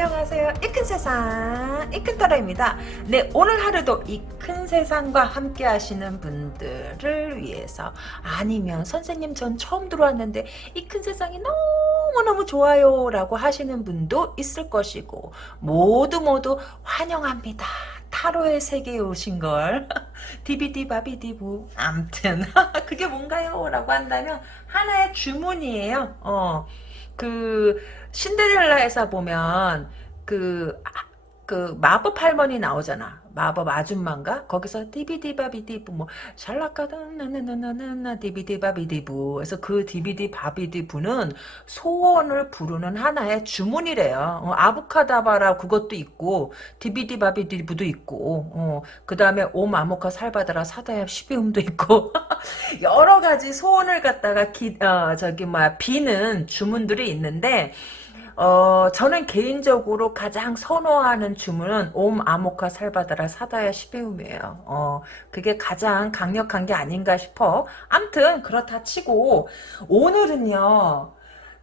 안녕하세요. 이 큰 세상 이 큰 터라입니다. 네, 오늘 하루도 이 큰 세상과 함께 하시는 분들을 위해서, 아니면 선생님 전 처음 들어왔는데 이 큰 세상이 너무너무 좋아요 라고 하시는 분도 있을 것이고, 모두 환영합니다. 타로의 세계에 오신 걸. 디비디 바비디부. 암튼 그게 뭔가요? 라고 한다면 하나의 주문이에요. 그 신데렐라에서 보면 그 마법 할머니 나오잖아. 마법 아줌마인가? 거기서 디비디바비디부 뭐 샬라카다 나나나나나 디비디바비디부. 그래서 그 디비디바비디부는 소원을 부르는 하나의 주문이래요. 아부카다바라 그것도 있고 디비디바비디부도 있고, 그 다음에 옴 아모카 살바다라 사다야 시비움도 있고 여러 가지 소원을 갖다가 비는 주문들이 있는데, 저는 개인적으로 가장 선호하는 주문은 옴 아모카 살바다라 사다야 시베움이에요. 그게 가장 강력한 게 아닌가 싶어. 암튼 그렇다 치고 오늘은요.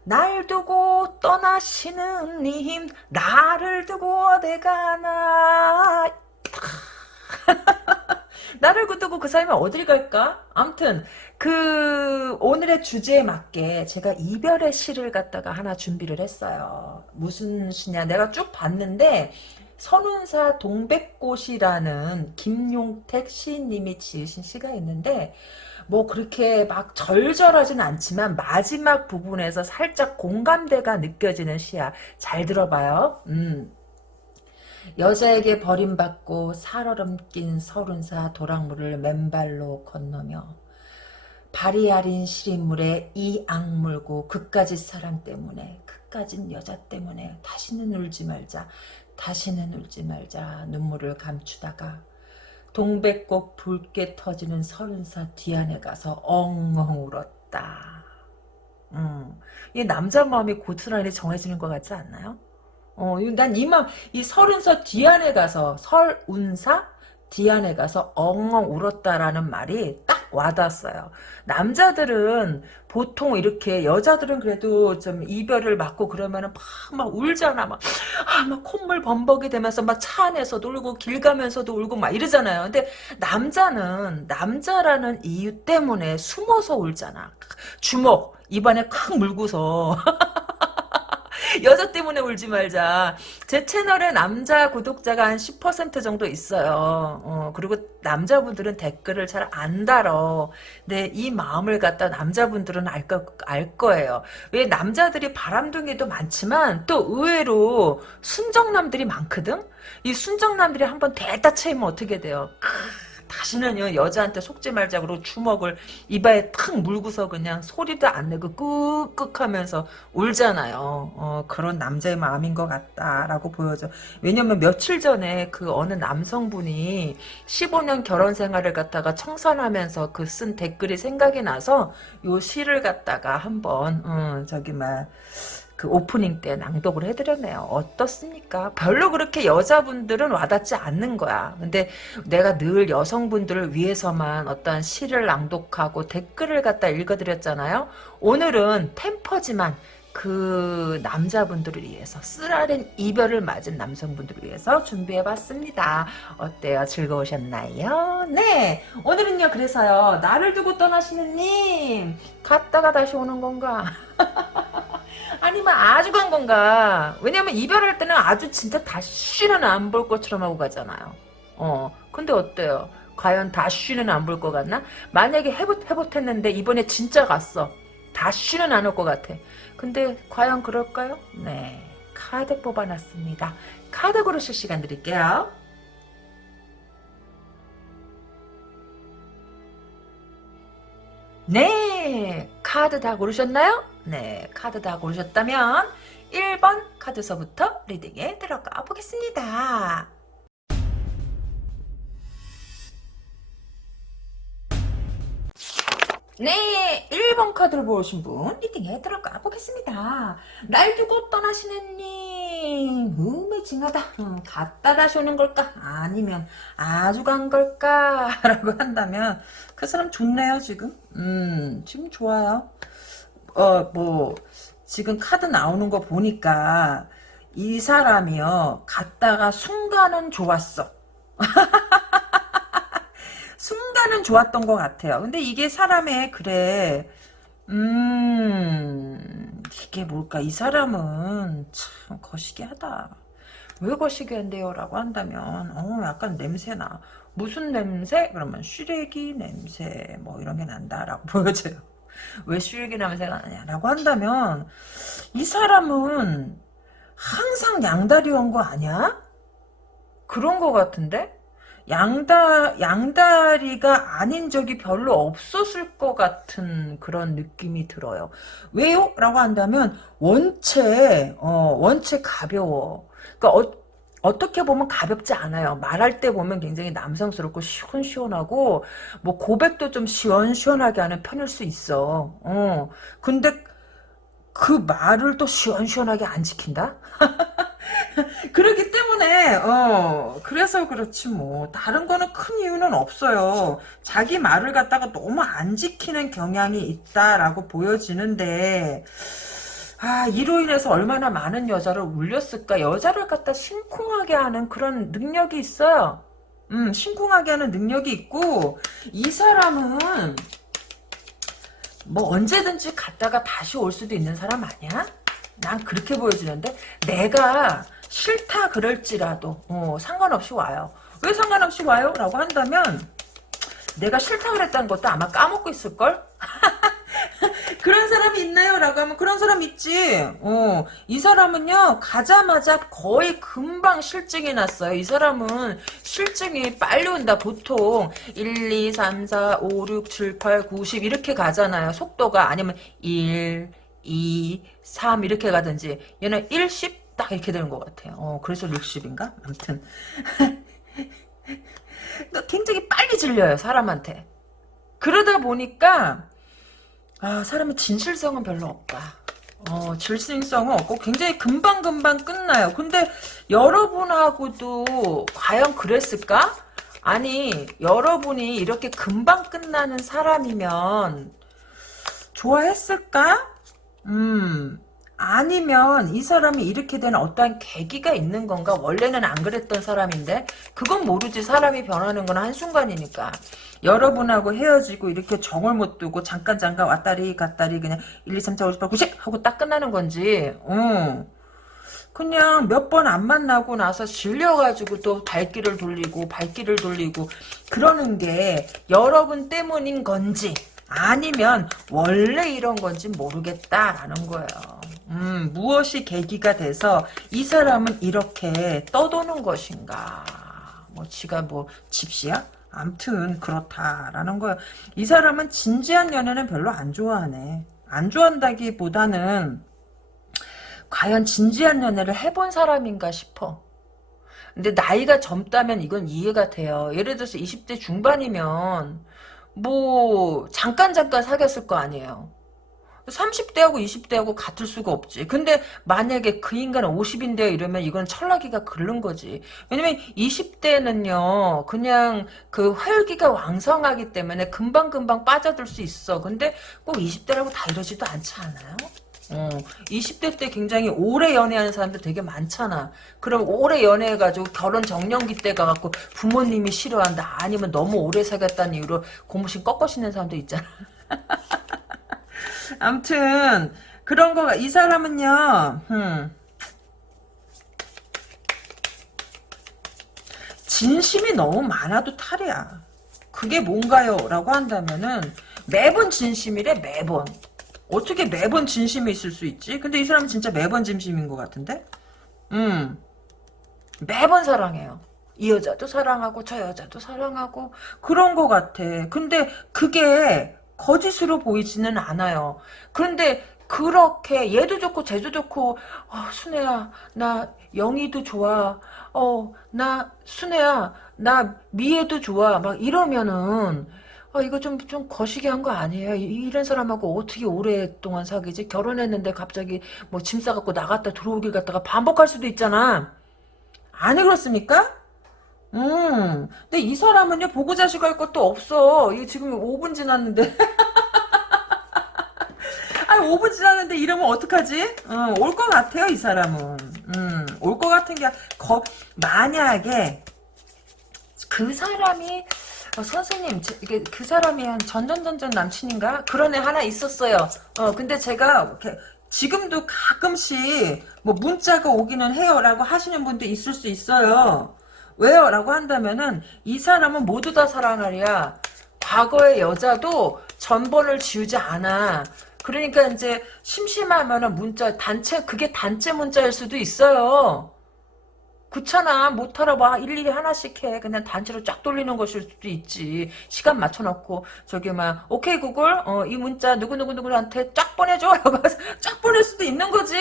날 두고 떠나시는 님, 나를 두고 어디 가나. 나를 두고 그 사람이 어딜 갈까? 암튼 오늘의 주제에 맞게 제가 이별의 시를 갖다가 하나 준비를 했어요. 무슨 시냐? 내가 쭉 봤는데 선운사 동백꽃이라는 김용택 시인님이 지으신 시가 있는데, 뭐 그렇게 막 절절하진 않지만 마지막 부분에서 살짝 공감대가 느껴지는 시야. 잘 들어봐요. 여자에게 버림받고 살얼음 낀 서른사 도랑물을 맨발로 건너며 발이 아린 시린물에 이 악물고 그까짓 사랑 때문에, 그까짓 여자 때문에 다시는 울지 말자, 다시는 울지 말자 눈물을 감추다가 동백꽃 붉게 터지는 서른사 뒤안에 가서 엉엉 울었다. 이 남자 마음이 고스란히 정해지는 것 같지 않나요? 난 이 설운서 뒤안에 가서, 설운사 뒤안에 가서 엉엉 울었다라는 말이 딱 와닿았어요. 남자들은 보통 이렇게, 여자들은 그래도 좀 이별을 맞고 그러면은 막 울잖아. 막 콧물 범벅이 되면서 막 차 안에서도 울고 길 가면서도 울고 막 이러잖아요. 근데 남자는 남자라는 이유 때문에 숨어서 울잖아. 주먹 입안에 콱 물고서. 여자 때문에 울지 말자. 제 채널에 남자 구독자가 한 10% 정도 있어요. 그리고 남자분들은 댓글을 잘 안 달어. 근데 이 마음을 갖다 남자분들은 알 거예요. 왜 남자들이 바람둥이도 많지만 또 의외로 순정남들이 많거든? 이 순정남들이 한번 대따 채이면 어떻게 돼요? 다시는요 여자한테 속지 말자 그러고 주먹을 이마에 탁 물고서 그냥 소리도 안 내고 끄끄하면서 울잖아요. 그런 남자의 마음인 것 같다라고 보여져. 왜냐면 며칠 전에 그 어느 남성분이 15년 결혼 생활을 갖다가 청산하면서 그 쓴 댓글이 생각이 나서 요 시를 갖다가 한번 그 오프닝 때 낭독을 해드렸네요. 어떻습니까? 별로 그렇게 여자분들은 와닿지 않는 거야. 근데 내가 늘 여성분들을 위해서만 어떤 시를 낭독하고 댓글을 갖다 읽어드렸잖아요. 오늘은 템퍼지만 그 남자분들을 위해서, 쓰라린 이별을 맞은 남성분들을 위해서 준비해봤습니다. 어때요? 즐거우셨나요? 네! 오늘은요, 그래서요, 나를 두고 떠나시는 님, 갔다가 다시 오는 건가? 아니면 아주 간 건가? 왜냐면 이별할 때는 아주 진짜 다시는 안 볼 것처럼 하고 가잖아요. 근데 어때요? 과연 다시는 안 볼 것 같나? 만약에 해봇했는데 이번에 진짜 갔어. 다시는 안 올 것 같아. 근데 과연 그럴까요? 네. 카드 뽑아놨습니다. 카드 고르실 시간 드릴게요. 네, 카드 다 고르셨나요? 네, 카드 다 고르셨다면 1번 카드서부터 리딩에 들어가 보겠습니다. 네, 1번 카드를 보신 분 리딩에 들어가 보겠습니다. 날 두고 떠나시는 님, 의미징하다. 갔다 다시 오는 걸까? 아니면 아주 간 걸까? 라고 한다면 그 사람 좋네요, 지금. 지금 좋아요. 뭐 지금 카드 나오는 거 보니까 이 사람이요. 갔다가 순간은 좋았어. 순간은 좋았던 것 같아요. 근데 이게 사람의 그래. 이게 뭘까? 이 사람은 참 거시기하다. 왜 거시기한데요? 라고 한다면 약간 냄새나. 무슨 냄새? 그러면 쓰레기 냄새 뭐 이런 게 난다라고 보여져요. 왜 쓰레기 냄새가 나냐라고 한다면 이 사람은 항상 양다리 온 거 아니야? 그런 거 같은데? 양다리가 아닌 적이 별로 없었을 것 같은 그런 느낌이 들어요. 왜요? 라고 한다면, 원체 가벼워. 그러니까, 어떻게 보면 가볍지 않아요. 말할 때 보면 굉장히 남성스럽고 시원시원하고, 뭐, 고백도 좀 시원시원하게 하는 편일 수 있어. 근데 그 말을 또 시원시원하게 안 지킨다? 그렇기 때문에 그래서 그렇지 뭐 다른 거는 큰 이유는 없어요. 자기 말을 갖다가 너무 안 지키는 경향이 있다라고 보여지는데 이로 인해서 얼마나 많은 여자를 울렸을까. 여자를 갖다 심쿵하게 하는 그런 능력이 있어요. 심쿵하게 하는 능력이 있고 이 사람은 뭐 언제든지 갔다가 다시 올 수도 있는 사람 아니야? 난 그렇게 보여지는데 내가 싫다 그럴지라도 상관없이 와요. 왜 상관없이 와요? 라고 한다면 내가 싫다 그랬다는 것도 아마 까먹고 있을걸? 그런 사람이 있나요? 라고 하면 그런 사람 있지. 이 사람은요 가자마자 거의 금방 실증이 났어요. 이 사람은 실증이 빨리 온다. 보통 1, 2, 3, 4, 5, 6, 7, 8, 9, 10 이렇게 가잖아요. 속도가 아니면 1, 2, 3 이렇게 가든지 얘는 1, 10 딱 이렇게 되는 것 같아요. 그래서 60인가? 아무튼 굉장히 빨리 질려요 사람한테. 그러다 보니까 사람의 진실성은 별로 없다. 질성은 없고 굉장히 금방금방 끝나요. 근데 여러분하고도 과연 그랬을까? 아니 여러분이 이렇게 금방 끝나는 사람이면 좋아했을까? 아니면 이 사람이 이렇게 된 어떠한 계기가 있는 건가? 원래는 안 그랬던 사람인데 그건 모르지. 사람이 변하는 건 한순간이니까. 여러분하고 헤어지고 이렇게 정을 못 두고 잠깐 왔다리 갔다리 그냥 1, 2, 3, 4, 5, 6, 7, 90 하고 딱 끝나는 건지 그냥 몇 번 안 만나고 나서 질려가지고 또 발길을 돌리고 그러는 게 여러분 때문인 건지 아니면 원래 이런 건지 모르겠다라는 거예요. 무엇이 계기가 돼서 이 사람은 이렇게 떠도는 것인가? 뭐 지가 뭐 집시야? 암튼 그렇다라는 거예요. 이 사람은 진지한 연애는 별로 안 좋아하네. 안 좋아한다기보다는 과연 진지한 연애를 해본 사람인가 싶어. 근데 나이가 젊다면 이건 이해가 돼요. 예를 들어서 20대 중반이면 뭐 잠깐 사귀었을 거 아니에요. 30대하고 20대하고 같을 수가 없지. 근데 만약에 그 인간은 50인데요 이러면 이건 철나기가 끓는 거지. 왜냐면 20대는요 그냥 그 활기가 왕성하기 때문에 금방금방 빠져들 수 있어. 근데 꼭 20대라고 다 이러지도 않지 않아요? 20대 때 굉장히 오래 연애하는 사람들 되게 많잖아. 그럼 오래 연애해가지고 결혼 정년기 때 가갖고 부모님이 싫어한다. 아니면 너무 오래 사귀었다는 이유로 고무신 꺾어시는 사람도 있잖아. 아무튼 그런 거가 이 사람은요 진심이 너무 많아도 탈이야. 그게 뭔가요? 라고 한다면은 매번 진심이래. 매번. 어떻게 매번 진심이 있을 수 있지? 근데 이 사람은 진짜 매번 진심인 것 같은데? 매번 사랑해요. 이 여자도 사랑하고 저 여자도 사랑하고 그런 것 같아. 근데 그게 거짓으로 보이지는 않아요. 그런데 그렇게 얘도 좋고 쟤도 좋고 순애야 나 영희도 좋아. 나 순애야 나 미애도 좋아. 막 이러면은 이거 좀 거시기 한 거 아니에요? 이런 사람하고 어떻게 오랫동안 사귀지? 결혼했는데 갑자기 뭐 짐 싸갖고 나갔다 들어오길 갖다가 반복할 수도 있잖아. 아니 그렇습니까? 근데 이 사람은요 보고 자식할 것도 없어. 이게 지금 5분 지났는데 아니 5분 지났는데 이러면 어떡하지? 올 것 같아요 이 사람은. 같은 게 만약에 그 사람이 선생님 이게 그 사람이 한 전전전전 남친인가 그런 애 하나 있었어요. 근데 제가 이렇게 지금도 가끔씩 뭐 문자가 오기는 해요라고 하시는 분도 있을 수 있어요. 왜요? 라고 한다면은 이 사람은 모두 다 사랑하랴. 과거의 여자도 전번을 지우지 않아. 그러니까 이제 심심하면은 그게 단체 문자일 수도 있어요. 그렇잖아. 못하러 봐. 일일이 하나씩 해. 그냥 단체로 쫙 돌리는 것일 수도 있지. 시간 맞춰놓고 저기 막 오케이 구글 이 문자 누구누구누구한테 쫙 보내줘. 라고 해서 쫙 보낼 수도 있는 거지.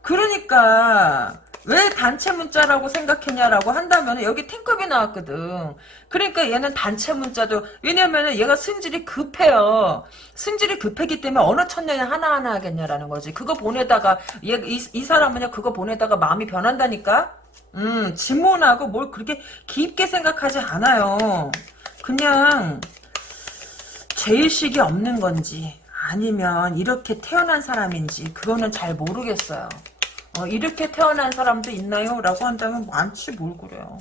그러니까 왜 단체 문자라고 생각했냐라고 한다면 여기 팅컵이 나왔거든. 그러니까 얘는 단체 문자도 왜냐면은 얘가 승질이 급해요. 승질이 급했기 때문에 어느 천년에 하나하나 하겠냐라는 거지. 그거 보내다가 이 사람은요 그거 보내다가 마음이 변한다니까. 질문하고 뭘 그렇게 깊게 생각하지 않아요. 그냥 죄의식이 없는 건지 아니면 이렇게 태어난 사람인지 그거는 잘 모르겠어요. 이렇게 태어난 사람도 있나요? 라고 한다면 많지 뭘 그래요.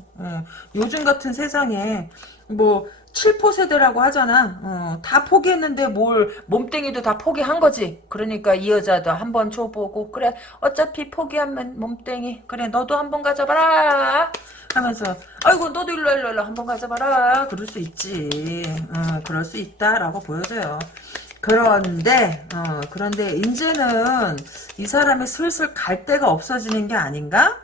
요즘 같은 세상에 뭐 7포 세대라고 하잖아. 다 포기했는데 뭘 몸뚱이도 다 포기한 거지. 그러니까 이 여자도 한번 줘보고 그래 어차피 포기하면 몸뚱이 그래 너도 한번 가져봐라 하면서 아이고 너도 일로 한번 가져봐라 그럴 수 있지. 그럴 수 있다라고 보여져요. 그런데 이제는 이 사람이 슬슬 갈 데가 없어지는 게 아닌가?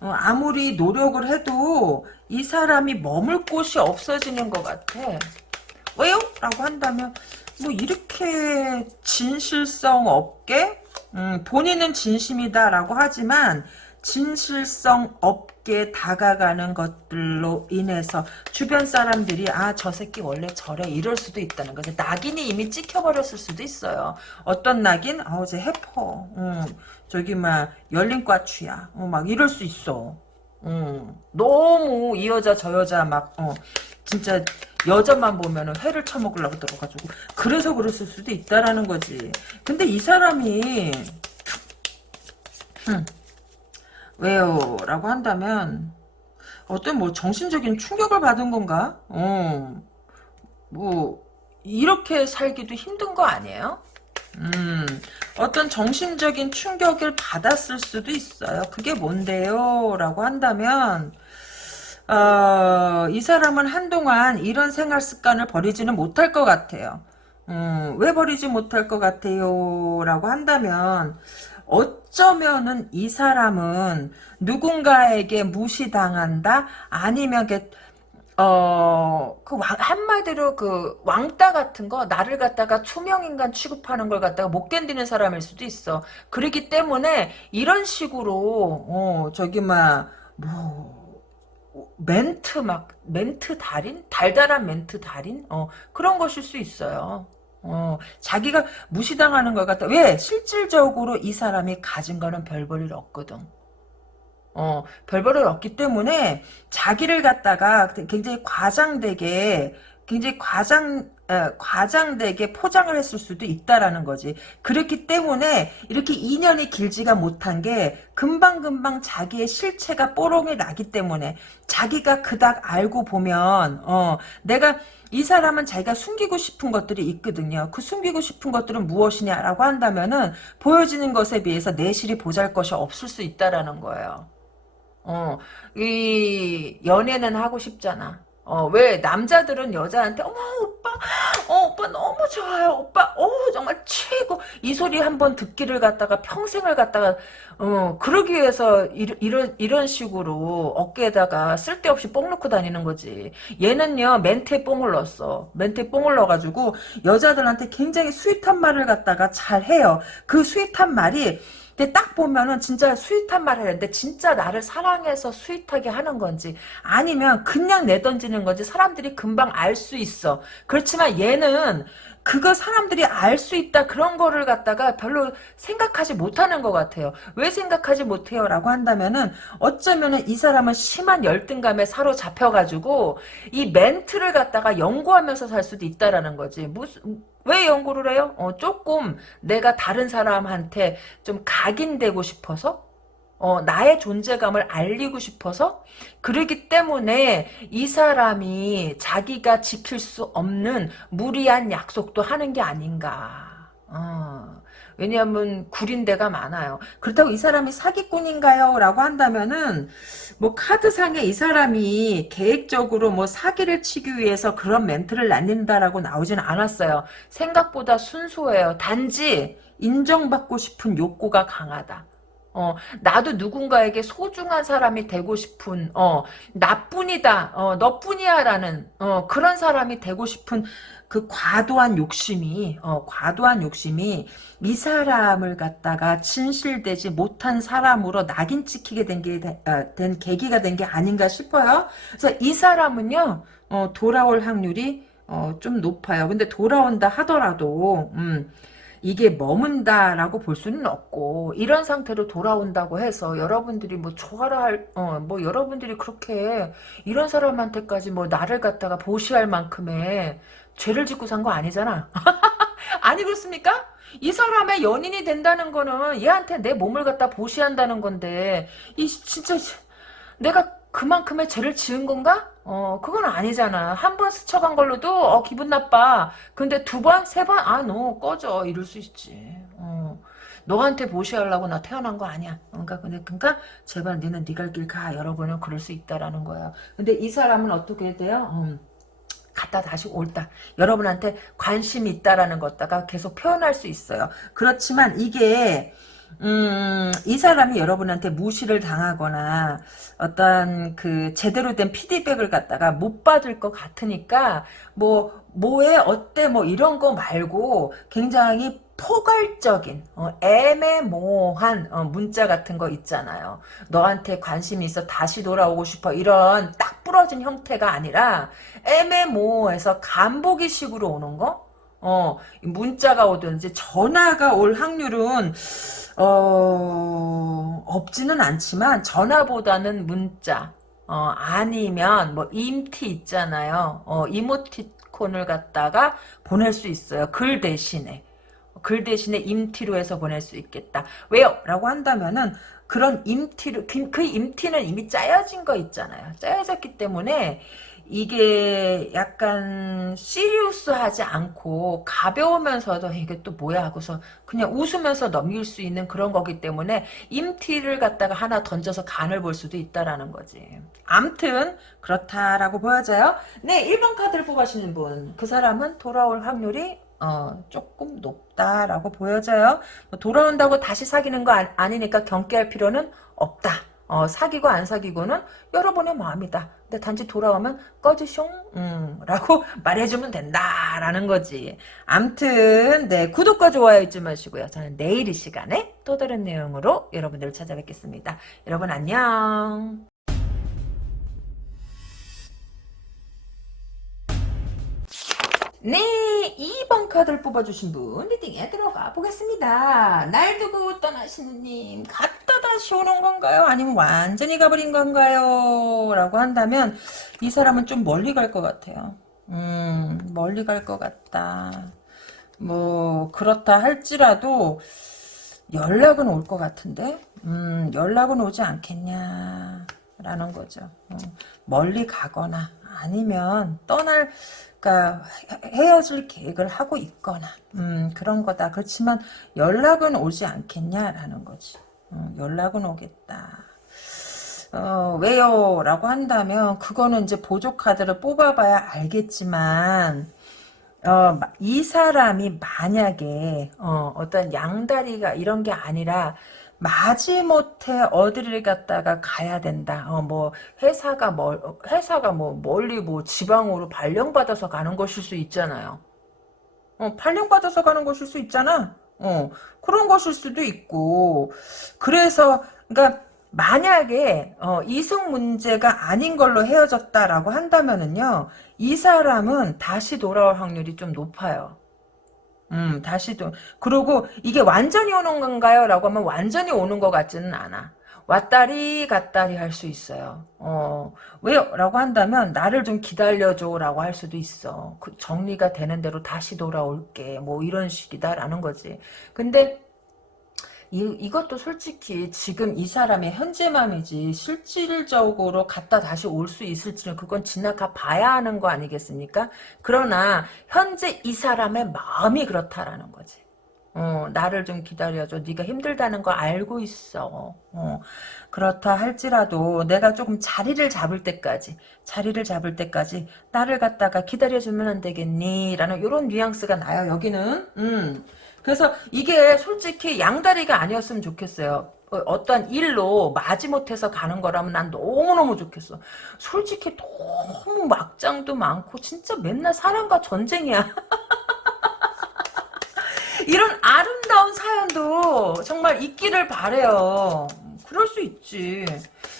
아무리 노력을 해도 이 사람이 머물 곳이 없어지는 것 같아. 왜요? 라고 한다면 뭐 이렇게 진실성 없게 본인은 진심이다라고 하지만 진실성 없게 다가가는 것들로 인해서 주변 사람들이 저 새끼 원래 저래 이럴 수도 있다는 거죠. 낙인이 이미 찍혀버렸을 수도 있어요. 어떤 낙인? 어제 해퍼. 저기 막 열린 과추야. 막 이럴 수 있어. 너무 이 여자 저 여자 막 진짜 여자만 보면은 회를 처먹으려고 들어가지고 그래서 그랬을 수도 있다라는 거지. 근데 이 사람이 왜요? 라고 한다면 어떤 뭐 정신적인 충격을 받은 건가? 뭐 이렇게 살기도 힘든 거 아니에요? 어떤 정신적인 충격을 받았을 수도 있어요. 그게 뭔데요? 라고 한다면 이 사람은 한동안 이런 생활 습관을 버리지는 못할 것 같아요. 왜 버리지 못할 것 같아요? 라고 한다면 어쩌면은 이 사람은 누군가에게 무시당한다? 아니면 한마디로 그 왕따 같은 거, 나를 갖다가 투명인간 취급하는 걸 갖다가 못 견디는 사람일 수도 있어. 그렇기 때문에 이런 식으로, 멘트 달인? 달달한 멘트 달인? 그런 것일 수 있어요. 자기가 무시당하는 걸 갖다, 왜? 실질적으로 이 사람이 가진 거는 별 볼 일 없거든. 별 볼 일 없기 때문에 자기를 갖다가 굉장히 과장되게 포장을 했을 수도 있다라는 거지. 그렇기 때문에 이렇게 인연이 길지가 못한 게 금방금방 자기의 실체가 뽀롱이 나기 때문에 자기가 그닥 알고 보면 내가 이 사람은 자기가 숨기고 싶은 것들이 있거든요. 그 숨기고 싶은 것들은 무엇이냐라고 한다면은 보여지는 것에 비해서 내실이 보잘것이 없을 수 있다라는 거예요. 이 연애는 하고 싶잖아. 왜 남자들은 여자한테 어머 오빠 너무 좋아요. 오빠 정말 최고 이 소리 한번 듣기를 갖다가 평생을 갖다가 그러기 위해서 이런 식으로 어깨에다가 쓸데없이 뽕 넣고 다니는 거지. 얘는요 멘트에 뽕을 넣었어. 멘트에 뽕을 넣어가지고 여자들한테 굉장히 스윗한 말을 갖다가 잘 해요. 그 스윗한 말이 근데 딱 보면은 진짜 스윗한 말 하는데 진짜 나를 사랑해서 스윗하게 하는 건지 아니면 그냥 내던지는 건지 사람들이 금방 알 수 있어. 그렇지만 얘는 그거 사람들이 알 수 있다 그런 거를 갖다가 별로 생각하지 못하는 것 같아요. 왜 생각하지 못해요? 라고 한다면은 어쩌면은 이 사람은 심한 열등감에 사로잡혀가지고 이 멘트를 갖다가 연구하면서 살 수도 있다라는 거지. 왜 연구를 해요? 조금 내가 다른 사람한테 좀 각인되고 싶어서? 나의 존재감을 알리고 싶어서 그러기 때문에 이 사람이 자기가 지킬 수 없는 무리한 약속도 하는 게 아닌가. 왜냐하면 구린 데가 많아요. 그렇다고 이 사람이 사기꾼인가요? 라고 한다면은 뭐 카드상에 이 사람이 계획적으로 뭐 사기를 치기 위해서 그런 멘트를 날린다라고 나오진 않았어요. 생각보다 순수해요. 단지 인정받고 싶은 욕구가 강하다. 나도 누군가에게 소중한 사람이 되고 싶은, 나뿐이다, 너뿐이야라는, 그런 사람이 되고 싶은 그 과도한 욕심이 이 사람을 갖다가 진실되지 못한 사람으로 낙인 찍히게 된 계기가 된 게 아닌가 싶어요. 그래서 이 사람은요, 돌아올 확률이, 좀 높아요. 근데 돌아온다 하더라도, 이게 머문다라고 볼 수는 없고 이런 상태로 돌아온다고 해서 여러분들이 뭐 좋아라 뭐 여러분들이 그렇게 이런 사람한테까지 뭐 나를 갖다가 보시할 만큼의 죄를 짓고 산 거 아니잖아. 아니 그렇습니까? 이 사람의 연인이 된다는 거는 얘한테 내 몸을 갖다 보시한다는 건데 이 진짜 내가 그만큼의 죄를 지은 건가? 그건 아니잖아. 한 번 스쳐간 걸로도, 기분 나빠. 근데 두 번, 세 번, 너 꺼져. 이럴 수 있지. 너한테 보시하려고 나 태어난 거 아니야. 그러니까, 제발 니는 네 갈 길 가. 여러분은 그럴 수 있다라는 거야. 근데 이 사람은 어떻게 돼요? 갔다 다시 옳다. 여러분한테 관심이 있다라는 것다가 계속 표현할 수 있어요. 그렇지만 이게, 이 사람이 여러분한테 무시를 당하거나 어떤 그 제대로 된 피드백을 갖다가 못 받을 것 같으니까 뭐에 어때 뭐 이런 거 말고 굉장히 포괄적인 애매모호한 문자 같은 거 있잖아요. 너한테 관심이 있어 다시 돌아오고 싶어 이런 딱 부러진 형태가 아니라 애매모호해서 간보기식으로 오는 거 문자가 오든지 전화가 올 확률은 없지는 않지만 전화보다는 문자 아니면 뭐 임티 있잖아요. 이모티콘을 갖다가 보낼 수 있어요. 글 대신에 임티로 해서 보낼 수 있겠다. 왜요? 라고 한다면은 그런 임티로 그 임티는 이미 짜여진 거 있잖아요. 짜여졌기 때문에 이게 약간 시리우스하지 않고 가벼우면서도 이게 또 뭐야 하고서 그냥 웃으면서 넘길 수 있는 그런 거기 때문에 임티를 갖다가 하나 던져서 간을 볼 수도 있다라는 거지. 암튼 그렇다라고 보여져요. 네, 1번 카드를 뽑으시는 분. 그 사람은 돌아올 확률이 조금 높다라고 보여져요. 뭐 돌아온다고 다시 사귀는 거 아니니까 경계할 필요는 없다. 사귀고 안 사귀고는 여러분의 마음이다. 근데 단지 돌아오면 꺼지숑 라고 말해주면 된다라는 거지. 암튼 네, 구독과 좋아요 잊지 마시고요. 저는 내일 이 시간에 또 다른 내용으로 여러분들을 찾아뵙겠습니다. 여러분 안녕. 네, 2번 카드를 뽑아주신 분 리딩에 들어가 보겠습니다. 날 두고 떠나시는 님 갔다 다시 오는 건가요? 아니면 완전히 가버린 건가요? 라고 한다면 이 사람은 좀 멀리 갈 것 같아요. 멀리 갈 것 같다. 뭐 그렇다 할지라도 연락은 올 것 같은데 연락은 오지 않겠냐라는 거죠. 멀리 가거나 아니면 그러니까 헤어질 계획을 하고 있거나 그런 거다. 그렇지만 연락은 오지 않겠냐라는 거지. 연락은 오겠다. 왜요? 라고 한다면 그거는 이제 보조 카드를 뽑아봐야 알겠지만 이 사람이 만약에 어떤 양다리가 이런 게 아니라 마지못해 어디를 갔다가 가야 된다. 뭐 회사가 뭐 멀리 뭐 지방으로 발령받아서 가는 것일 수 있잖아요. 발령받아서 가는 것일 수 있잖아. 그런 것일 수도 있고. 그래서 그러니까 만약에 이성 문제가 아닌 걸로 헤어졌다라고 한다면은요. 이 사람은 다시 돌아올 확률이 좀 높아요. 다시도. 그리고 이게 완전히 오는 건가요? 라고 하면 완전히 오는 것 같지는 않아. 왔다리 갔다리 할 수 있어요. 왜요? 라고 한다면 나를 좀 기다려줘 라고 할 수도 있어. 그 정리가 되는 대로 다시 돌아올게. 뭐 이런 식이다 라는 거지. 근데 이것도 솔직히 지금 이 사람의 현재 맘이지 실질적으로 갔다 다시 올 수 있을지는 그건 지나가 봐야 하는 거 아니겠습니까? 그러나 현재 이 사람의 마음이 그렇다라는 거지. 나를 좀 기다려줘. 네가 힘들다는 거 알고 있어. 그렇다 할지라도 내가 조금 자리를 잡을 때까지 나를 갖다가 기다려주면 안 되겠니? 라는 이런 뉘앙스가 나요, 여기는. 그래서 이게 솔직히 양다리가 아니었으면 좋겠어요. 어떤 일로 마지못해서 가는 거라면 난 너무너무 좋겠어. 솔직히 너무 막장도 많고 진짜 맨날 사람과 전쟁이야. 이런 아름다운 사연도 정말 있기를 바래요. 그럴 수 있지.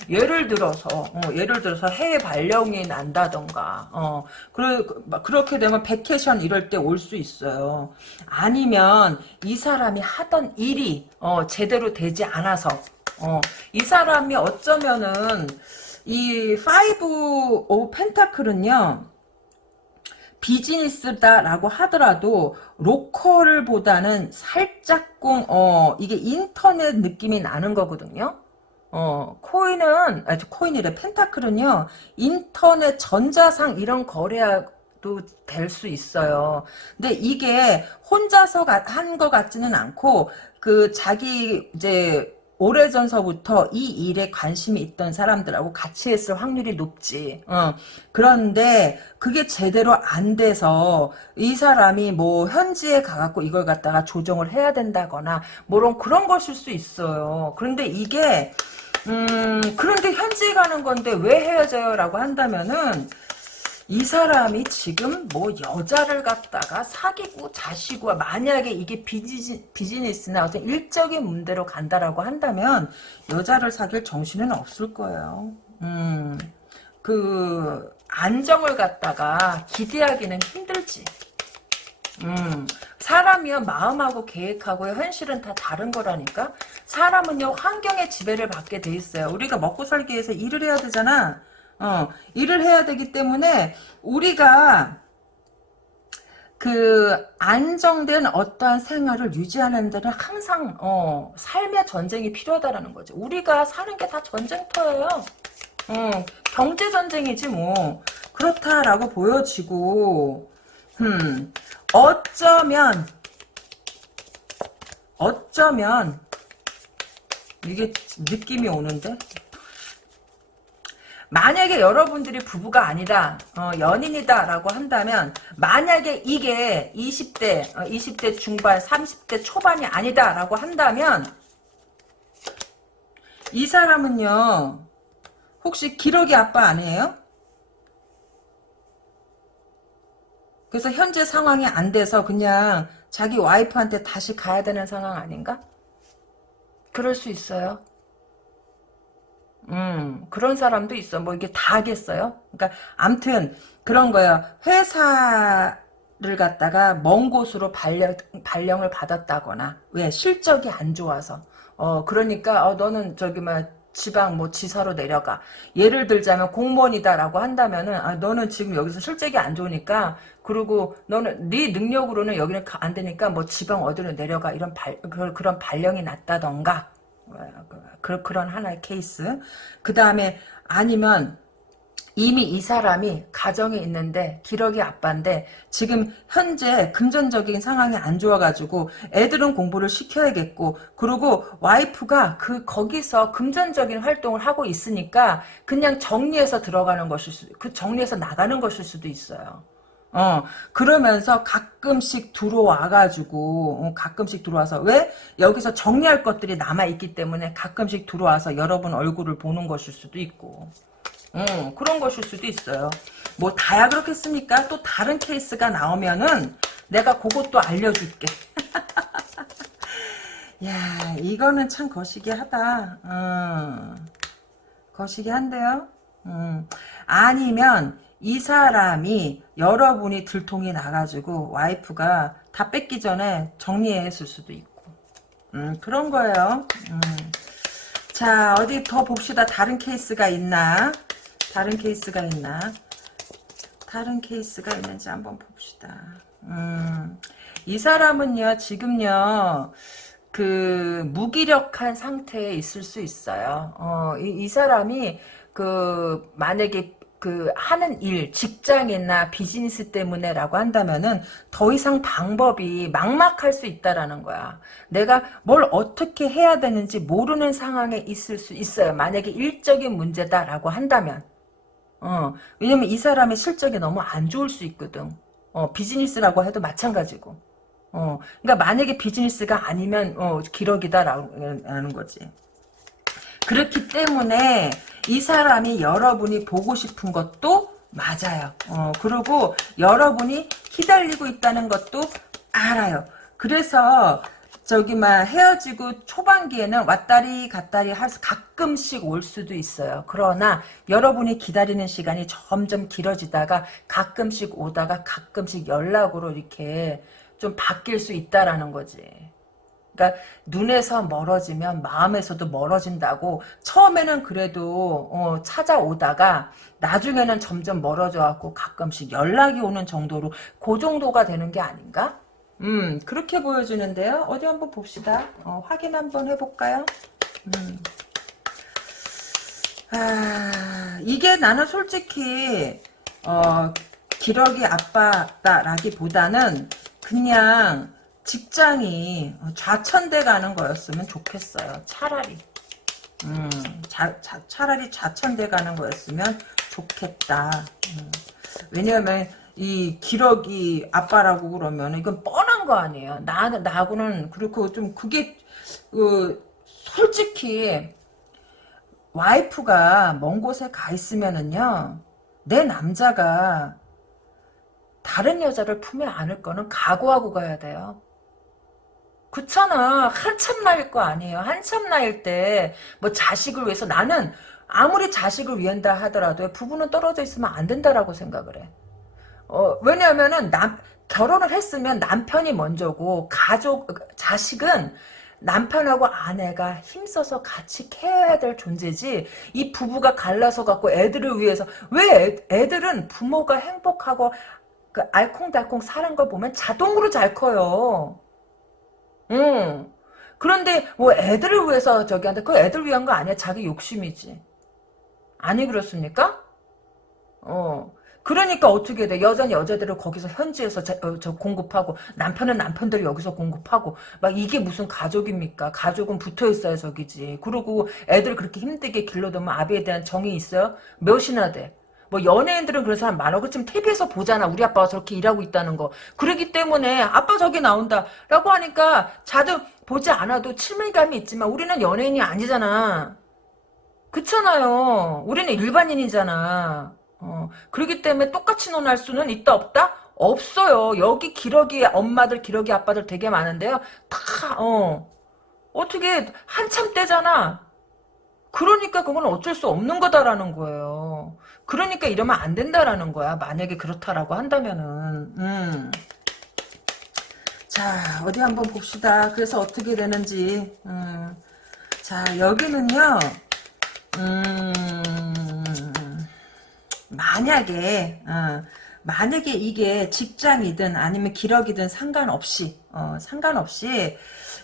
예를 들어서 해외 발령이 난다던가, 그렇게 되면 베케이션 이럴 때 올 수 있어요. 아니면 이 사람이 하던 일이, 제대로 되지 않아서, 이 사람이 어쩌면은, 이 파이브 오 펜타클은요, 비즈니스다라고 하더라도 로컬을 보다는 살짝쿵 이게 인터넷 느낌이 나는 거거든요. 코인이래. 펜타클은요 인터넷 전자상 이런 거래도 될 수 있어요. 근데 이게 혼자서 한 것 같지는 않고 그 자기 이제 오래전서부터 이 일에 관심이 있던 사람들하고 같이 했을 확률이 높지. 그런데 그게 제대로 안 돼서 이 사람이 뭐 현지에 가갖고 이걸 갖다가 조정을 해야 된다거나 뭐 그런 것일 수 있어요. 그런데 이게 그런데 현지에 가는 건데 왜 헤어져요? 라고 한다면은 이 사람이 지금 뭐 여자를 갖다가 사귀고 자시고 만약에 이게 비즈니스나 어떤 일적인 문제로 간다라고 한다면 여자를 사귈 정신은 없을 거예요. 그 안정을 갖다가 기대하기는 힘들지. 사람이요 마음하고 계획하고 현실은 다 다른 거라니까. 사람은요 환경의 지배를 받게 돼 있어요. 우리가 먹고 살기 위해서 일을 해야 되잖아. 일을 해야 되기 때문에 우리가 그 안정된 어떠한 생활을 유지하는 데는 항상 삶의 전쟁이 필요하다라는 거죠. 우리가 사는 게 다 전쟁터예요. 경제 전쟁이지 뭐. 그렇다라고 보여지고 어쩌면 이게 느낌이 오는데 만약에 여러분들이 부부가 아니라 연인이다라고 한다면 만약에 이게 20대 중반 30대 초반이 아니다라고 한다면 이 사람은요 혹시 기러기 아빠 아니에요? 그래서 현재 상황이 안 돼서 그냥 자기 와이프한테 다시 가야 되는 상황 아닌가? 그럴 수 있어요. 그런 사람도 있어. 뭐 이게 다 하겠어요? 그러니까 암튼 그런 거예요. 회사를 갖다가 먼 곳으로 발령을 받았다거나 왜 실적이 안 좋아서 그러니까 너는 저기 막 지방 뭐 지사로 내려가. 예를 들자면 공무원이다라고 한다면은 너는 지금 여기서 실적이 안 좋으니까 그리고 너는 네 능력으로는 여기는 안 되니까 뭐 지방 어디로 내려가 이런 그런 발령이 났다던가 그런 하나의 케이스. 그 다음에 아니면 이미 이 사람이 가정이 있는데 기러기 아빠인데 지금 현재 금전적인 상황이 안 좋아가지고 애들은 공부를 시켜야겠고 그리고 와이프가 거기서 금전적인 활동을 하고 있으니까 그냥 정리해서 들어가는 것일 정리해서 나가는 것일 수도 있어요. 그러면서 가끔씩 가끔씩 들어와서, 왜? 여기서 정리할 것들이 남아있기 때문에 가끔씩 들어와서 여러분 얼굴을 보는 것일 수도 있고, 그런 것일 수도 있어요. 뭐, 다야 그렇겠습니까? 또 다른 케이스가 나오면은 내가 그것도 알려줄게. 야, 이거는 참 거시기하다. 거시기한데요? 아니면, 이 사람이 여러분이 들통이 나가지고 와이프가 다 뺏기 전에 정리했을 수도 있고 그런 거예요. 자 어디 더 봅시다. 다른 케이스가 있나? 다른 케이스가 있는지 한번 봅시다. 이 사람은요 지금요 무기력한 상태에 있을 수 있어요. 이 사람이 만약에 하는 일, 직장이나 비즈니스 때문에라고 한다면은 더 이상 방법이 막막할 수 있다라는 거야. 내가 뭘 어떻게 해야 되는지 모르는 상황에 있을 수 있어요. 만약에 일적인 문제다라고 한다면. 왜냐면 이 사람의 실적이 너무 안 좋을 수 있거든. 비즈니스라고 해도 마찬가지고. 그러니까 만약에 비즈니스가 아니면 기러기다라는 거지. 그렇기 때문에 이 사람이 여러분이 보고 싶은 것도 맞아요. 그리고 여러분이 기다리고 있다는 것도 알아요. 그래서 헤어지고 초반기에는 왔다리 갔다리 가끔씩 올 수도 있어요. 그러나 여러분이 기다리는 시간이 점점 길어지다가 가끔씩 오다가 가끔씩 연락으로 이렇게 좀 바뀔 수 있다라는 거지. 그러니까 눈에서 멀어지면 마음에서도 멀어진다고. 처음에는 그래도 찾아오다가 나중에는 점점 멀어져 갖고 가끔씩 연락이 오는 정도로 그 정도가 되는 게 아닌가? 그렇게 보여지는데요. 어디 한번 봅시다. 확인 한번 해볼까요? 이게 나는 솔직히 기러기 아빠다라기보다는 그냥 직장이 좌천돼 가는 거였으면 좋겠어요. 차라리. 차라리 좌천돼 가는 거였으면 좋겠다. 왜냐하면 이 기러기 아빠라고 그러면 이건 뻔한 거 아니에요. 나하고는 그렇고 좀 그게 솔직히 와이프가 먼 곳에 가 있으면은요, 내 남자가 다른 여자를 품에 안을 거는 각오하고 가야 돼요. 그렇잖아. 한참 나일 거 아니에요. 한참 나일 때 뭐 자식을 위해서, 나는 아무리 자식을 위한다 하더라도 부부는 떨어져 있으면 안 된다라고 생각을 해. 왜냐하면은 결혼을 했으면 남편이 먼저고 자식은 남편하고 아내가 힘써서 같이 케어해야 될 존재지, 이 부부가 갈라서 갖고 애들을 위해서. 왜 애들은 부모가 행복하고 알콩달콩 사는 거 보면 자동으로 잘 커요. 그런데 뭐 애들을 위해서 한데 그 애들 위한 거 아니야. 자기 욕심이지. 아니 그렇습니까? 그러니까 어떻게 돼? 여자들을 거기서 현지에서 공급하고, 남편은 남편들 여기서 공급하고, 막 이게 무슨 가족입니까? 가족은 붙어 있어야 적이지. 그리고 애들 그렇게 힘들게 길러두면 아비에 대한 정이 있어요? 몇이나 돼? 뭐 연예인들은 그런 사람 많아. 그렇지만 TV에서 보잖아. 우리 아빠가 저렇게 일하고 있다는 거. 그러기 때문에 아빠 저기 나온다 라고 하니까 자주 보지 않아도 친밀감이 있지만 우리는 연예인이 아니잖아. 그렇잖아요. 우리는 일반인이잖아. 그렇기 때문에 똑같이 논할 수는 있다 없다? 없어요. 여기 기러기 엄마들, 기러기 아빠들 되게 많은데요. 다 어떻게 한참 때잖아. 그러니까 그건 어쩔 수 없는 거다라는 거예요. 그러니까 이러면 안 된다라는 거야. 만약에 그렇다라고 한다면은. 자, 어디 한번 봅시다. 그래서 어떻게 되는지. 자, 여기는요. 만약에 이게 직장이든 아니면 기러기든 상관없이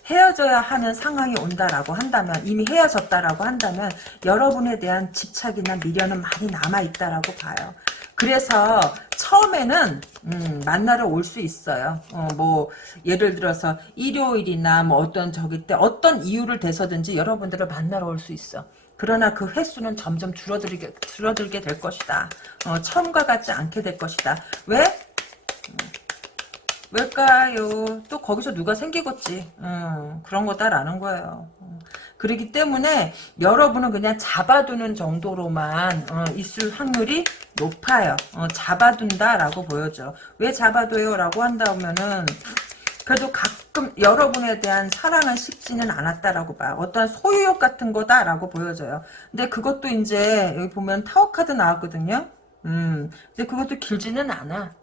헤어져야 하는 상황이 온다라고 한다면, 이미 헤어졌다라고 한다면 여러분에 대한 집착이나 미련은 많이 남아있다라고 봐요. 그래서 처음에는 만나러 올 수 있어요. 뭐 예를 들어서 일요일이나 뭐 어떤 어떤 이유를 대서든지 여러분들을 만나러 올 수 있어. 그러나 그 횟수는 점점 줄어들게 될 것이다. 처음과 같지 않게 될 것이다. 왜? 왜일까요? 또 거기서 누가 생기겠지. 그런 거다라는 거예요. 그렇기 때문에 여러분은 그냥 잡아두는 정도로만 있을 확률이 높아요. 잡아둔다라고 보여져. 왜 잡아둬요? 라고 한다면은 그래도 가끔 여러분에 대한 사랑은 식지는 않았다라고 봐. 어떤 소유욕 같은 거다라고 보여져요. 근데 그것도 이제 여기 보면 타워 카드 나왔거든요. 근데 그것도 길지는 않아.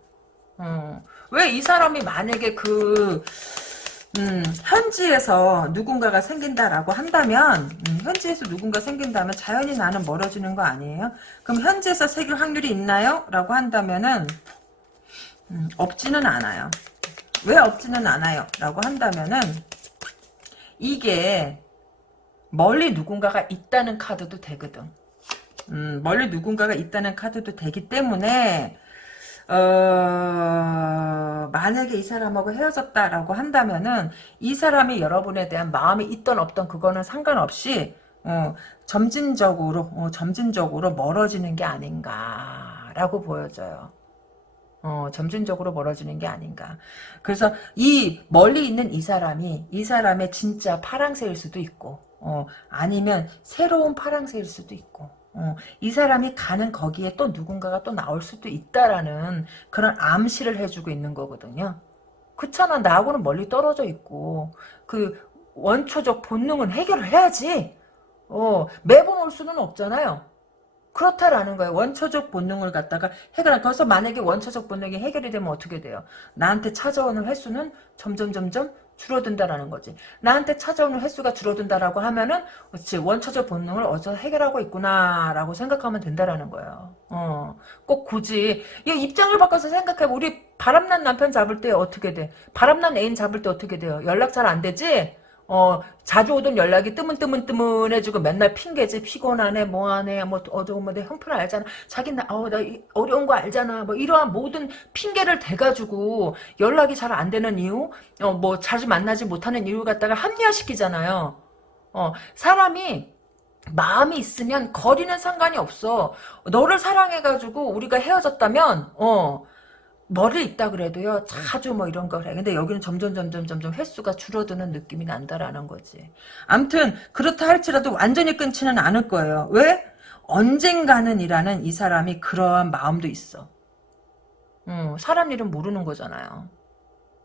왜 이 사람이 만약에 현지에서 누군가가 생긴다라고 한다면, 현지에서 누군가 생긴다면 자연히 나는 멀어지는 거 아니에요? 그럼 현지에서 생길 확률이 있나요? 라고 한다면은, 없지는 않아요. 왜 없지는 않아요? 라고 한다면은, 이게 멀리 누군가가 있다는 카드도 되거든. 멀리 누군가가 있다는 카드도 되기 때문에 만약에 이 사람하고 헤어졌다라고 한다면은 이 사람이 여러분에 대한 마음이 있던 없던 그거는 상관없이 점진적으로 멀어지는 게 아닌가라고 보여져요. 점진적으로 멀어지는 게 아닌가. 그래서 이 멀리 있는 이 사람의 진짜 파랑새일 수도 있고, 아니면 새로운 파랑새일 수도 있고, 이 사람이 가는 거기에 또 누군가가 또 나올 수도 있다라는 그런 암시를 해주고 있는 거거든요. 그렇잖아. 나하고는 멀리 떨어져 있고, 그 원초적 본능은 해결을 해야지. 매번 올 수는 없잖아요. 그렇다라는 거예요. 원초적 본능을 갖다가 그래서 만약에 원초적 본능이 해결이 되면 어떻게 돼요? 나한테 찾아오는 횟수는 점점 줄어든다라는 거지. 나한테 찾아오는 횟수가 줄어든다라고 하면은 그렇지, 원초적 본능을 어디서 해결하고 있구나라고 생각하면 된다라는 거예요. 꼭 굳이 이 입장을 바꿔서 생각해봐. 우리 바람난 남편 잡을 때 어떻게 돼? 바람난 애인 잡을 때 어떻게 돼요? 연락 잘 안 되지? 자주 오던 연락이 뜨문뜨문해지고 맨날 핑계지. 피곤하네, 뭐하네, 내 형편 알잖아. 자기 나 어려운 거 알잖아. 뭐 이러한 모든 핑계를 대가지고 연락이 잘 안 되는 이유, 자주 만나지 못하는 이유 갖다가 합리화시키잖아요. 사람이 마음이 있으면 거리는 상관이 없어. 너를 사랑해가지고 우리가 헤어졌다면, 머리 있다 그래도요, 자주 이런 거 그래. 근데 여기는 점점 횟수가 줄어드는 느낌이 난다라는 거지. 암튼, 그렇다 할지라도 완전히 끊지는 않을 거예요. 왜? 언젠가는 이라는 이 사람이 그러한 마음도 있어. 사람 일은 모르는 거잖아요.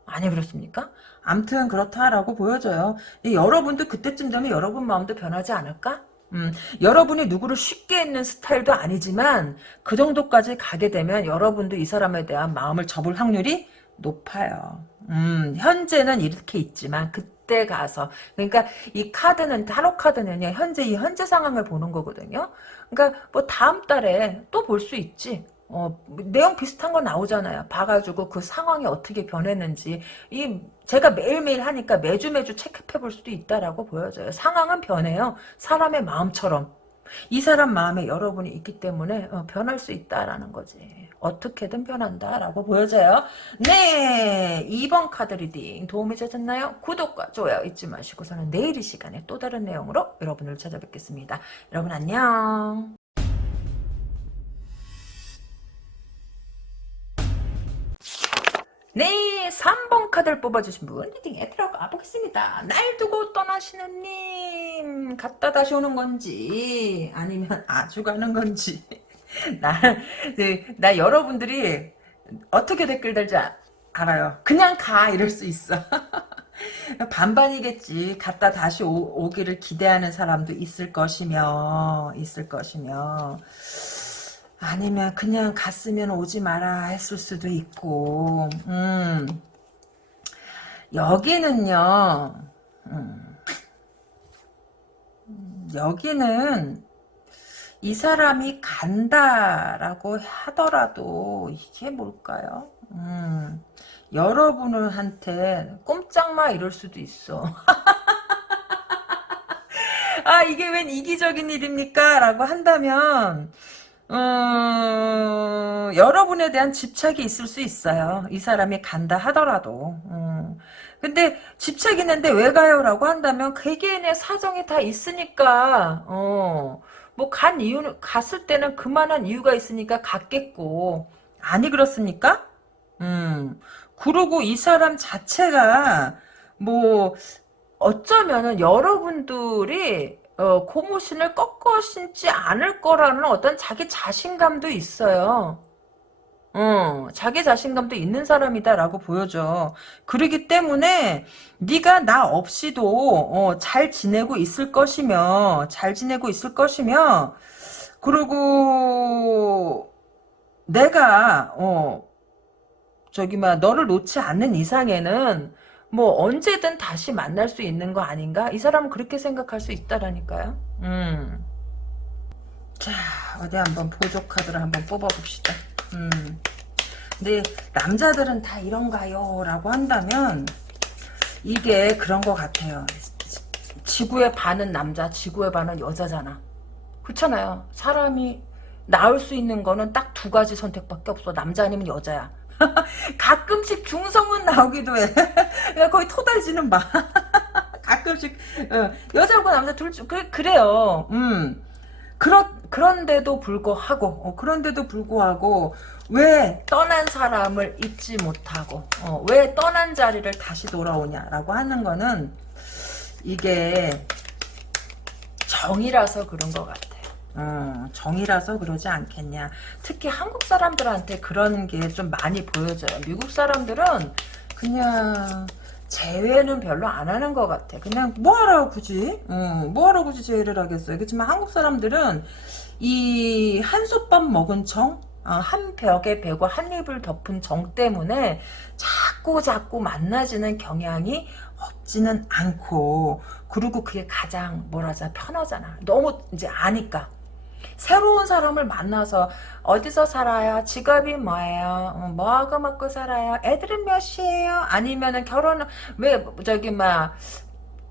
아니, 그렇습니까? 암튼, 그렇다라고 보여져요. 여러분도 그때쯤 되면 여러분 마음도 변하지 않을까? 여러분이 누구를 쉽게 있는 스타일도 아니지만 그 정도까지 가게 되면 여러분도 이 사람에 대한 마음을 접을 확률이 높아요. 현재는 이렇게 있지만 그때 가서, 그러니까 이 카드는, 타로 카드는요, 현재 상황을 보는 거거든요. 그러니까 다음 달에 또 볼 수 있지. 내용 비슷한 거 나오잖아요. 봐가지고 그 상황이 어떻게 변했는지, 제가 매일매일 하니까 매주 체크해 볼 수도 있다라고 보여져요. 상황은 변해요. 사람의 마음처럼. 이 사람 마음에 여러분이 있기 때문에 변할 수 있다라는 거지. 어떻게든 변한다라고 보여져요. 네, 2번 카드 리딩 도움이 되셨나요? 구독과 좋아요 잊지 마시고 저는 내일 이 시간에 또 다른 내용으로 여러분을 찾아뵙겠습니다. 여러분 안녕. 네, 3번 카드를 뽑아주신 분 리딩에 들어가 보겠습니다. 날 두고 떠나시는 님, 갔다 다시 오는 건지 아니면 아주 가는 건지. 나 여러분들이 어떻게 댓글 달지 알아요. 그냥 가 이럴 수 있어. 반반이겠지. 갔다 다시 오기를 기대하는 사람도 있을 것이며 아니면 그냥 갔으면 오지 마라 했을 수도 있고. 여기는요, 여기는 이 사람이 간다라고 하더라도 이게 뭘까요? 여러분한테 꼼짝마 이럴 수도 있어. 아, 이게 웬 이기적인 일입니까? 라고 한다면 여러분에 대한 집착이 있을 수 있어요. 이 사람이 간다 하더라도. 근데 집착이 있는데 왜 가요? 라고 한다면 개개인의 사정이 다 있으니까 갔을 때는 그만한 이유가 있으니까 갔겠고. 아니 그렇습니까? 그리고 이 사람 자체가 어쩌면은 여러분들이 고무신을 꺾어 신지 않을 거라는 어떤 자기 자신감도 있어요. 자기 자신감도 있는 사람이다라고 보여져. 그러기 때문에 네가 나 없이도 잘 지내고 있을 것이며 그리고 내가 너를 놓지 않는 이상에는 언제든 다시 만날 수 있는 거 아닌가? 이 사람은 그렇게 생각할 수 있다라니까요. 자, 어디 한번 보조 카드를 한번 뽑아봅시다. 근데 남자들은 다 이런가요? 라고 한다면 이게 그런 것 같아요. 지구의 반은 남자, 지구의 반은 여자잖아. 그렇잖아요. 사람이 낳을 수 있는 거는 딱 두 가지 선택밖에 없어. 남자 아니면 여자야. 가끔씩 중성은 나오기도 해. 야, 거의 토달지는 마. 가끔씩 여자고 남자 그래요. 그런데도 불구하고 왜 떠난 사람을 잊지 못하고 왜 떠난 자리를 다시 돌아오냐라고 하는 거는 이게 정이라서 그런 것 같아요. 정이라서 그러지 않겠냐. 특히 한국 사람들한테 그런 게 좀 많이 보여져요. 미국 사람들은 그냥 제외는 별로 안 하는 것 같아. 그냥 뭐하러 굳이 제외를 하겠어요. 그렇지만 한국 사람들은 이 한솥밥 먹은 정, 한 벽에 베고 한 입을 덮은 정 때문에 자꾸 만나지는 경향이 없지는 않고, 그리고 그게 가장 뭐라자 편하잖아. 너무 이제 아니까. 새로운 사람을 만나서 어디서 살아요? 직업이 뭐예요? 뭐하고 먹고 살아요? 애들은 몇이에요? 아니면은 왜 저기 막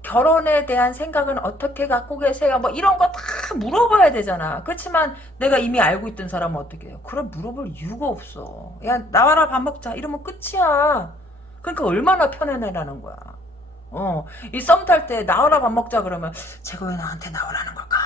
결혼에 대한 생각은 어떻게 갖고 계세요? 뭐 이런 거 다 물어봐야 되잖아. 그렇지만 내가 이미 알고 있던 사람은 어떻게 해요? 그래 물어볼 이유가 없어. 야 나와라 밥 먹자 이러면 끝이야. 그러니까 얼마나 편안해라는 거야. 이 썸 탈 때 나와라 밥 먹자 그러면 제가 왜 나한테 나오라는 걸까?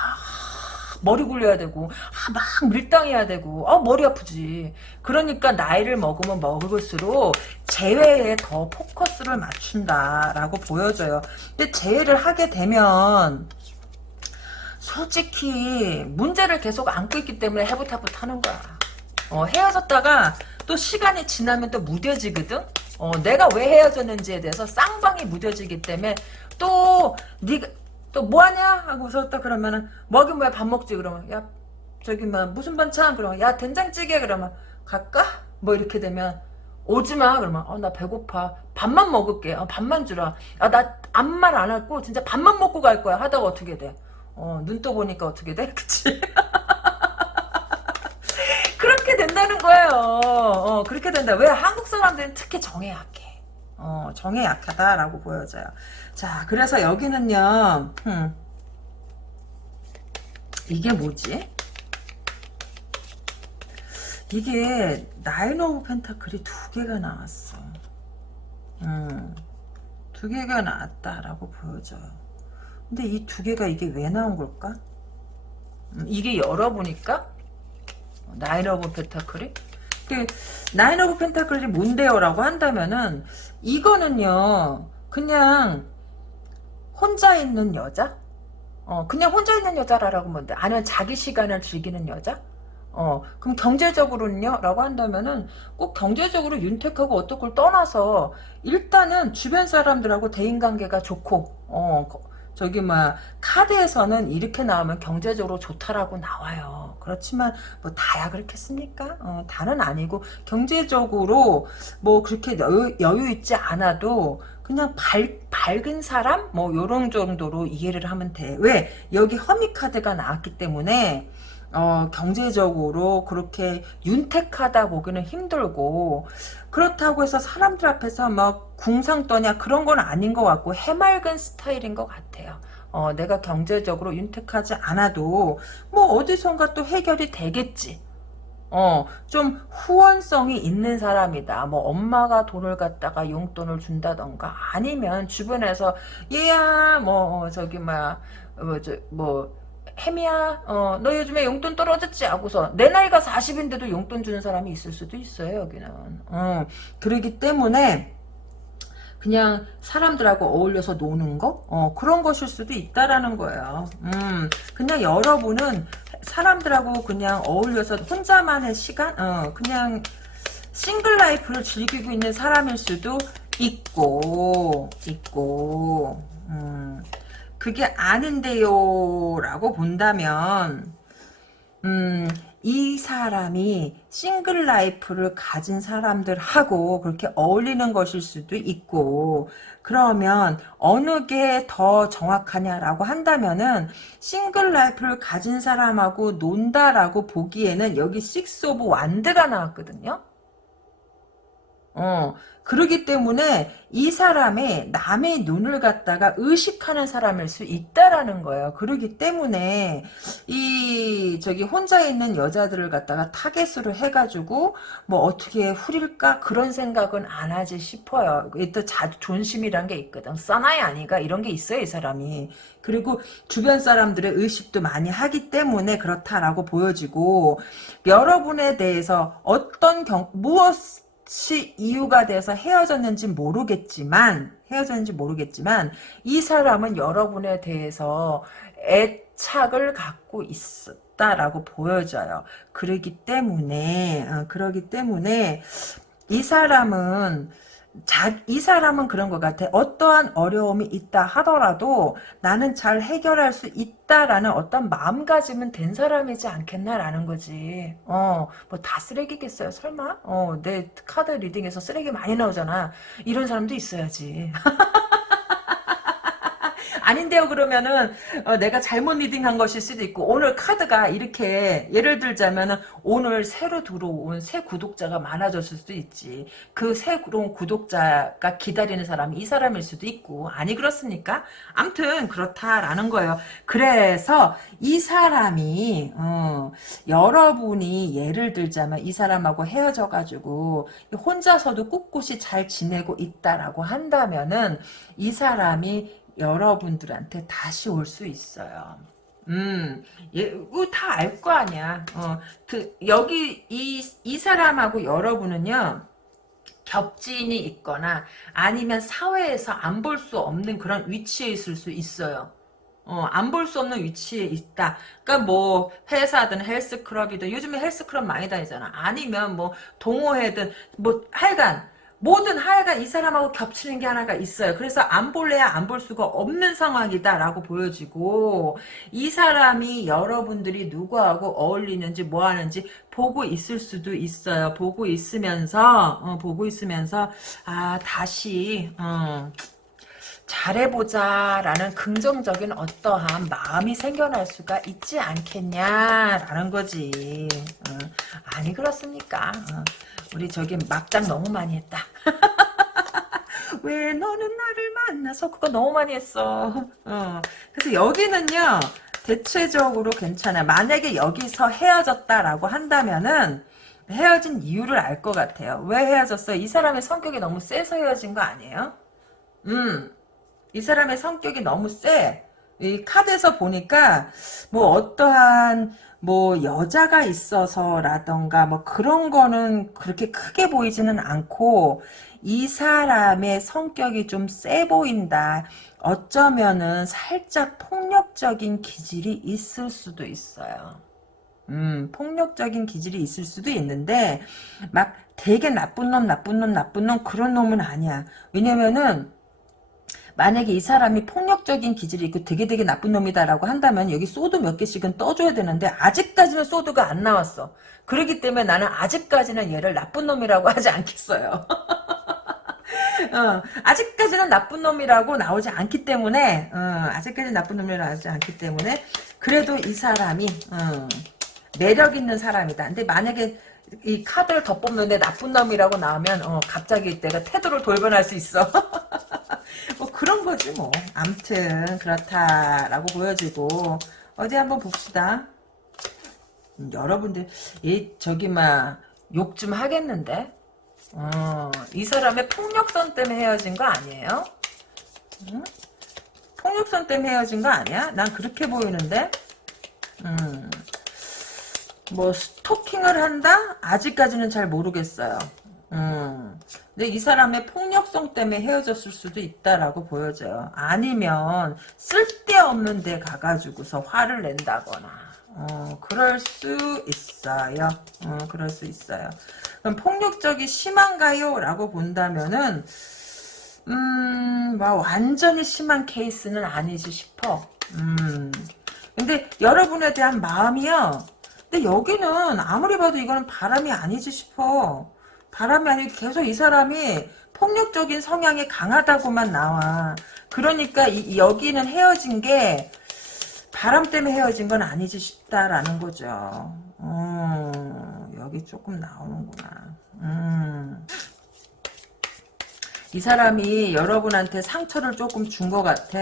머리 굴려야 되고 막 밀당해야 되고 머리 아프지. 그러니까 나이를 먹으면 먹을수록 재회에 더 포커스를 맞춘다라고 보여져요. 근데 재회를 하게 되면 솔직히 문제를 계속 안고 있기 때문에 해부타부 하는 거야. 헤어졌다가 또 시간이 지나면 또 무뎌지거든. 내가 왜 헤어졌는지에 대해서 쌍방이 무뎌지기 때문에 또 네가 또 뭐하냐 하고서 또 그러면은 먹긴 뭐야 밥 먹지 그러면 야 저기 뭐 무슨 반찬 그러면 야 된장찌개 그러면 갈까 뭐 이렇게 되면 오지마 그러면 나 배고파 밥만 먹을게 밥만 주라 나 아무 말 안 하고 진짜 밥만 먹고 갈 거야 하다가 어떻게 돼 눈 떠 보니까 어떻게 돼 그치 그렇게 된다는 거예요. 그렇게 된다. 왜 한국 사람들은 특히 정에 약해. 정에 약하다라고 보여져요. 자, 그래서 여기는요. 이게 뭐지? 이게 나인 오브 펜타클이 두 개가 나왔어. 두 개가 나왔다라고 보여져요. 근데 이 두 개가 이게 왜 나온 걸까? 이게 열어보니까 나인 오브 펜타클이? 나인 오브 펜타클이 뭔데요? 라고 한다면은 이거는요 그냥 혼자 있는 여자? 그냥 혼자 있는 여자라고 뭔데? 아니면 자기 시간을 즐기는 여자? 그럼 경제적으로는요? 라고 한다면은 꼭 경제적으로 윤택하고 어떤 걸 떠나서 일단은 주변 사람들하고 대인관계가 좋고 저기 막 카드에서는 이렇게 나오면 경제적으로 좋다라고 나와요. 그렇지만 뭐 다야 그렇겠습니까? 다는 아니고 경제적으로 뭐 그렇게 여유 있지 않아도 그냥 밝은 사람 뭐 요런 정도로 이해를 하면 돼. 왜? 여기 허미 카드가 나왔기 때문에 경제적으로 그렇게 윤택하다 보기는 힘들고 그렇다고 해서 사람들 앞에서 막 궁상 떠냐 그런 건 아닌 것 같고 해맑은 스타일인 것 같아요. 내가 경제적으로 윤택하지 않아도 뭐 어디선가 또 해결이 되겠지. 좀 후원성이 있는 사람이다. 뭐 엄마가 돈을 갖다가 용돈을 준다던가 아니면 주변에서 얘야 뭐 저기 뭐 혜미야 너 요즘에 용돈 떨어졌지 하고서 내 나이가 40인데도 용돈 주는 사람이 있을 수도 있어요 여기는. 그러기 때문에 그냥 사람들하고 어울려서 노는 거? 그런 것일 수도 있다라는 거예요. 그냥 여러분은 사람들하고 그냥 어울려서 혼자만의 시간? 그냥 싱글 라이프를 즐기고 있는 사람일 수도 있고, 그게 아닌데요. 라고 본다면, 이 사람이 싱글 라이프를 가진 사람들하고 그렇게 어울리는 것일 수도 있고, 그러면 어느 게 더 정확하냐라고 한다면은 싱글 라이프를 가진 사람하고 논다라고 보기에는 여기 식스 오브 완드가 나왔거든요. 그러기 때문에 이 사람이 남의 눈을 갖다가 의식하는 사람일 수 있다라는 거예요. 그러기 때문에 저기 혼자 있는 여자들을 갖다가 타겟으로 해가지고 뭐 어떻게 후릴까 그런 생각은 안 하지 싶어요. 일단 존심이란 게 있거든. 사나이 아니가 이런 게 있어요, 이 사람이. 그리고 주변 사람들의 의식도 많이 하기 때문에 그렇다라고 보여지고, 여러분에 대해서 어떤 무엇이 이유가 돼서 헤어졌는지 모르겠지만 이 사람은 여러분에 대해서 애착을 갖고 있었다라고 보여져요. 그러기 때문에 이 사람은 그런 것 같아. 어떠한 어려움이 있다 하더라도 나는 잘 해결할 수 있다라는 어떤 마음가짐은 된 사람이지 않겠나라는 거지. 뭐 다 쓰레기겠어요, 설마? 내 카드 리딩에서 쓰레기 많이 나오잖아. 이런 사람도 있어야지. 아닌데요, 그러면은 내가 잘못 리딩한 것일 수도 있고, 오늘 카드가 이렇게 예를 들자면은 오늘 새로 들어온 새 구독자가 많아졌을 수도 있지. 그 새로운 구독자가 기다리는 사람이 이 사람일 수도 있고, 아니 그렇습니까? 암튼 그렇다라는 거예요. 그래서 이 사람이 여러분이 예를 들자면 이 사람하고 헤어져가지고 혼자서도 꿋꿋이 잘 지내고 있다라고 한다면은 이 사람이 여러분들한테 다시 올 수 있어요. 이거 다 알 거 아니야. 여기, 이 사람하고 여러분은요, 겹지인이 있거나, 아니면 사회에서 안 볼 수 없는 그런 위치에 있을 수 있어요. 안 볼 수 없는 위치에 있다. 그러니까 뭐 회사든 헬스클럽이든 요즘에 헬스클럽 많이 다니잖아. 아니면 뭐 동호회든 뭐 하여간 이 사람하고 겹치는 게 하나가 있어요. 그래서 안 볼래야 안 볼 수가 없는 상황이다라고 보여지고, 이 사람이 여러분들이 누구하고 어울리는지 뭐 하는지 보고 있을 수도 있어요. 보고 있으면서 다시 잘해보자라는 긍정적인 어떠한 마음이 생겨날 수가 있지 않겠냐라는 거지. 아니 그렇습니까? 우리 저기 막장 너무 많이 했다. 왜 너는 나를 만나서 그거 너무 많이 했어. 그래서 여기는요, 대체적으로 괜찮아. 만약에 여기서 헤어졌다라고 한다면은 헤어진 이유를 알 것 같아요. 왜 헤어졌어? 이 사람의 성격이 너무 세서 헤어진 거 아니에요? 이 사람의 성격이 너무 세. 이 카드에서 보니까 뭐 어떠한 뭐 여자가 있어서라던가 뭐 그런 거는 그렇게 크게 보이지는 않고, 이 사람의 성격이 좀 세 보인다. 어쩌면은 살짝 폭력적인 기질이 있을 수도 있어요. 폭력적인 기질이 있을 수도 있는데 막 되게 나쁜 놈 그런 놈은 아니야. 왜냐면은 만약에 이 사람이 폭력적인 기질이 있고 되게 나쁜 놈이다라고 한다면 여기 소드 몇 개씩은 떠줘야 되는데 아직까지는 소드가 안 나왔어. 그렇기 때문에 나는 아직까지는 얘를 나쁜 놈이라고 하지 않겠어요. 아직까지는 나쁜 놈이라고 나오지 않기 때문에 그래도 이 사람이 매력 있는 사람이다. 근데 만약에 이 카드를 덧뽑는데 나쁜 놈이라고 나오면 갑자기 내가 태도를 돌변할 수 있어. 뭐 그런 거지 뭐. 암튼 그렇다라고 보여지고, 어디 한번 봅시다. 여러분들 저기 막 욕 좀 하겠는데. 이 사람의 폭력성 때문에 헤어진 거 아니에요? 폭력성 때문에 헤어진 거 아니야? 난 그렇게 보이는데. 뭐 스토킹을 한다? 아직까지는 잘 모르겠어요. 근데 이 사람의 폭력성 때문에 헤어졌을 수도 있다라고 보여져요. 아니면 쓸데없는 데 가가지고서 화를 낸다거나 그럴 수 있어요. 그럴 수 있어요. 그럼 폭력적이 심한가요? 라고 본다면은 뭐 완전히 심한 케이스는 아니지 싶어. 근데 여러분에 대한 마음이요. 근데 여기는 아무리 봐도 이거는 바람이 아니지 싶어. 바람이 아니고 계속 이 사람이 폭력적인 성향이 강하다고만 나와. 그러니까 여기는 헤어진 게 바람 때문에 헤어진 건 아니지 싶다라는 거죠. 여기 조금 나오는구나. 이 사람이 여러분한테 상처를 조금 준 것 같아.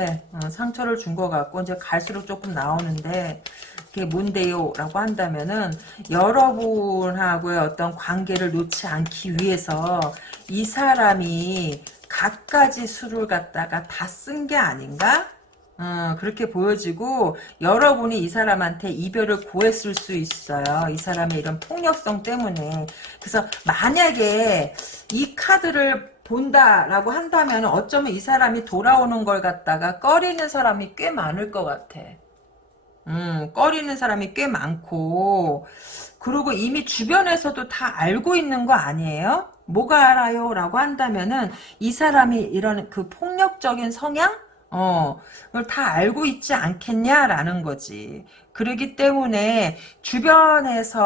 상처를 준 것 같고 이제 갈수록 조금 나오는데 그게 뭔데요? 라고 한다면은 여러분하고의 어떤 관계를 놓지 않기 위해서 이 사람이 갖가지 수를 갖다가 다 쓴 게 아닌가? 그렇게 보여지고 여러분이 이 사람한테 이별을 고했을 수 있어요. 이 사람의 이런 폭력성 때문에. 그래서 만약에 이 카드를 본다라고 한다면 어쩌면 이 사람이 돌아오는 걸 갖다가 꺼리는 사람이 꽤 많을 것 같아. 꺼리는 사람이 꽤 많고 그리고 이미 주변에서도 다 알고 있는 거 아니에요? 뭐가 알아요? 라고 한다면은 이 사람이 이런 그 폭력적인 성향? 그걸 다 알고 있지 않겠냐라는 거지. 그러기 때문에 주변에서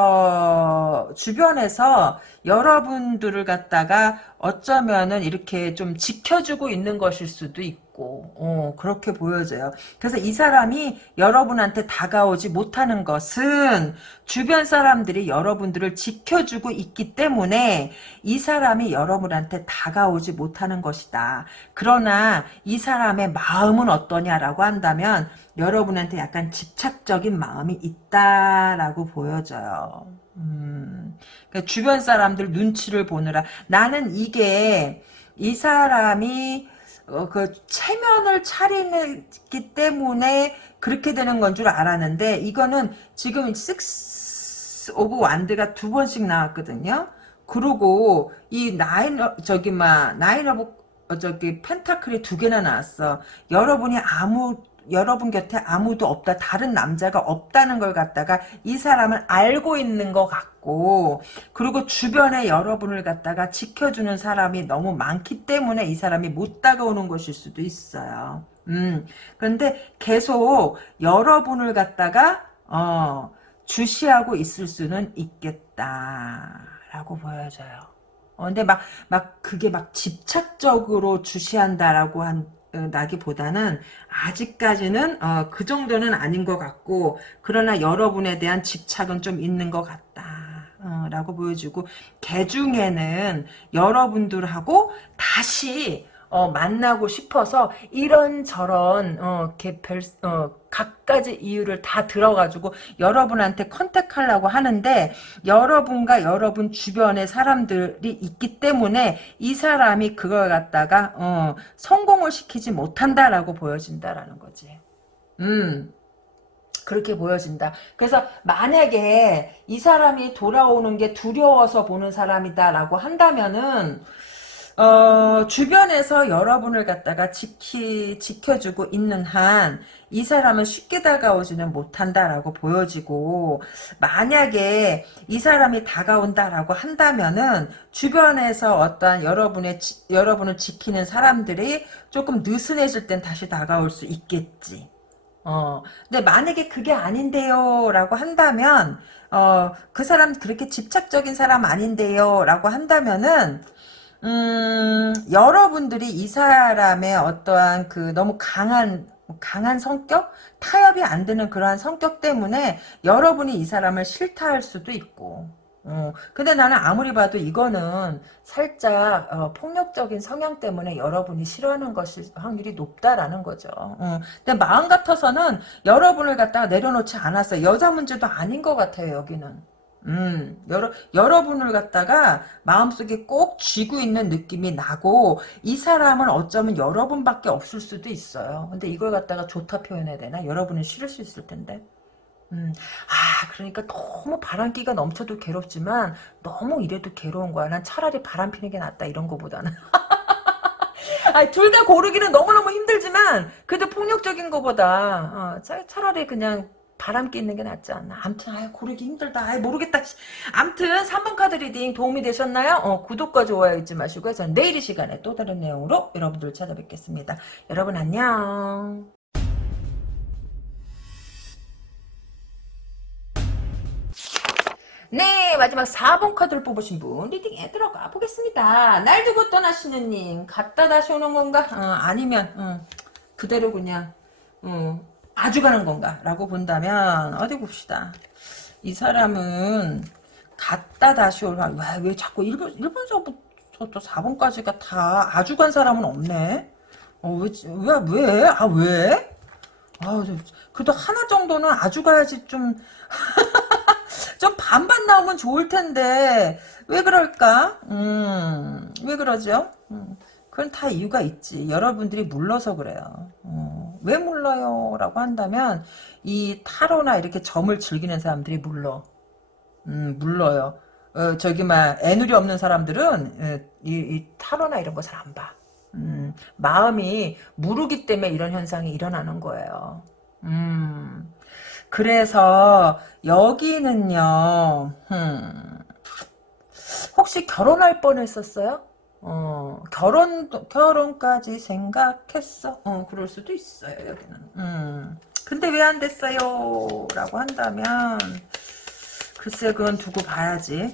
여러분들을 갖다가 어쩌면은 이렇게 좀 지켜주고 있는 것일 수도 있고, 그렇게 보여져요. 그래서 이 사람이 여러분한테 다가오지 못하는 것은 주변 사람들이 여러분들을 지켜주고 있기 때문에 이 사람이 여러분한테 다가오지 못하는 것이다. 그러나 이 사람의 마음은 어떠냐라고 한다면 여러분한테 약간 집착적인 마음이 있다라고 보여져요. 그러니까 주변 사람들 눈치를 보느라 나는 이게 이 사람이 그 체면을 차리기 때문에 그렇게 되는 건 줄 알았는데 이거는 지금 6 오브 완드가 2번씩 나왔거든요. 그리고 이 나인 오브 펜타클이 2개나 나왔어. 여러분 곁에 아무도 없다. 다른 남자가 없다는 걸 갖다가 이 사람은 알고 있는 것 같고 그리고 주변에 여러분을 갖다가 지켜주는 사람이 너무 많기 때문에 이 사람이 못 다가오는 것일 수도 있어요. 그런데 계속 여러분을 갖다가 주시하고 있을 수는 있겠다라고 보여져요. 근데 그게 막 집착적으로 주시한다라고 나기보다는 아직까지는 그 정도는 아닌 것 같고 그러나 여러분에 대한 집착은 좀 있는 것 같다. 라고 보여주고 개 중에는 여러분들하고 다시 만나고 싶어서 이런저런 갖가지 이유를 다 들어가지고 여러분한테 컨택하려고 하는데 여러분과 여러분 주변의 사람들이 있기 때문에 이 사람이 그걸 갖다가 성공을 시키지 못한다라고 보여진다라는 거지. 그렇게 보여진다. 그래서 만약에 이 사람이 돌아오는 게 두려워서 보는 사람이다라고 한다면은 주변에서 여러분을 갖다가 지켜주고 있는 한, 이 사람은 쉽게 다가오지는 못한다라고 보여지고, 만약에 이 사람이 다가온다라고 한다면은, 주변에서 어떠한 여러분을 지키는 사람들이 조금 느슨해질 땐 다시 다가올 수 있겠지. 근데 만약에 그게 아닌데요, 라고 한다면, 그 사람 그렇게 집착적인 사람 아닌데요, 라고 한다면은, 여러분들이 이 사람의 어떠한 그 너무 강한 성격? 타협이 안 되는 그러한 성격 때문에 여러분이 이 사람을 싫다 할 수도 있고, 근데 나는 아무리 봐도 이거는 살짝 폭력적인 성향 때문에 여러분이 싫어하는 것일 확률이 높다라는 거죠. 근데 마음 같아서는 여러분을 갖다가 내려놓지 않았어요. 여자 문제도 아닌 것 같아요, 여기는. 여러분을 갖다가 마음속에 꼭 쥐고 있는 느낌이 나고, 이 사람은 어쩌면 여러분밖에 없을 수도 있어요. 근데 이걸 갖다가 좋다 표현해야 되나? 여러분은 싫을 수 있을 텐데. 그러니까 너무 바람기가 넘쳐도 괴롭지만, 너무 이래도 괴로운 거야. 난 차라리 바람 피는 게 낫다, 이런 거보다는. 둘 다 고르기는 너무너무 힘들지만, 그래도 폭력적인 거보다, 차라리 그냥, 바람 끼는 게 낫지 않나. 암튼 고르기 힘들다. 모르겠다. 암튼 3번 카드 리딩 도움이 되셨나요? 구독과 좋아요 잊지 마시고요. 저는 내일 이 시간에 또 다른 내용으로 여러분들 찾아뵙겠습니다. 여러분 안녕. 네, 마지막 4번 카드를 뽑으신 분 리딩에 들어가 보겠습니다. 날 두고 떠나시는 님, 갔다 다시 오는 건가? 아니면 그대로 그냥 아주 가는 건가? 라고 본다면 어디 봅시다. 이 사람은 갔다 다시 올, 왜 자꾸 일본서부터 또 4번까지가 다 아주 간 사람은 없네. 왜? 아, 왜? 아, 그래도 하나 정도는 아주 가야지 좀 반반 나오면 좋을 텐데, 왜 그럴까? 왜 그러죠? 그건 다 이유가 있지. 여러분들이 물러서 그래요. 왜 물러요? 라고 한다면, 이 타로나 이렇게 점을 즐기는 사람들이 물러요. 애누리 없는 사람들은, 이 타로나 이런 거 잘 안 봐. 마음이 무르기 때문에 이런 현상이 일어나는 거예요. 그래서 여기는요, 혹시 결혼할 뻔했었어요? 결혼까지 생각했어? 그럴 수도 있어요, 여기는. 근데 왜 안 됐어요? 라고 한다면, 글쎄, 그건 두고 봐야지.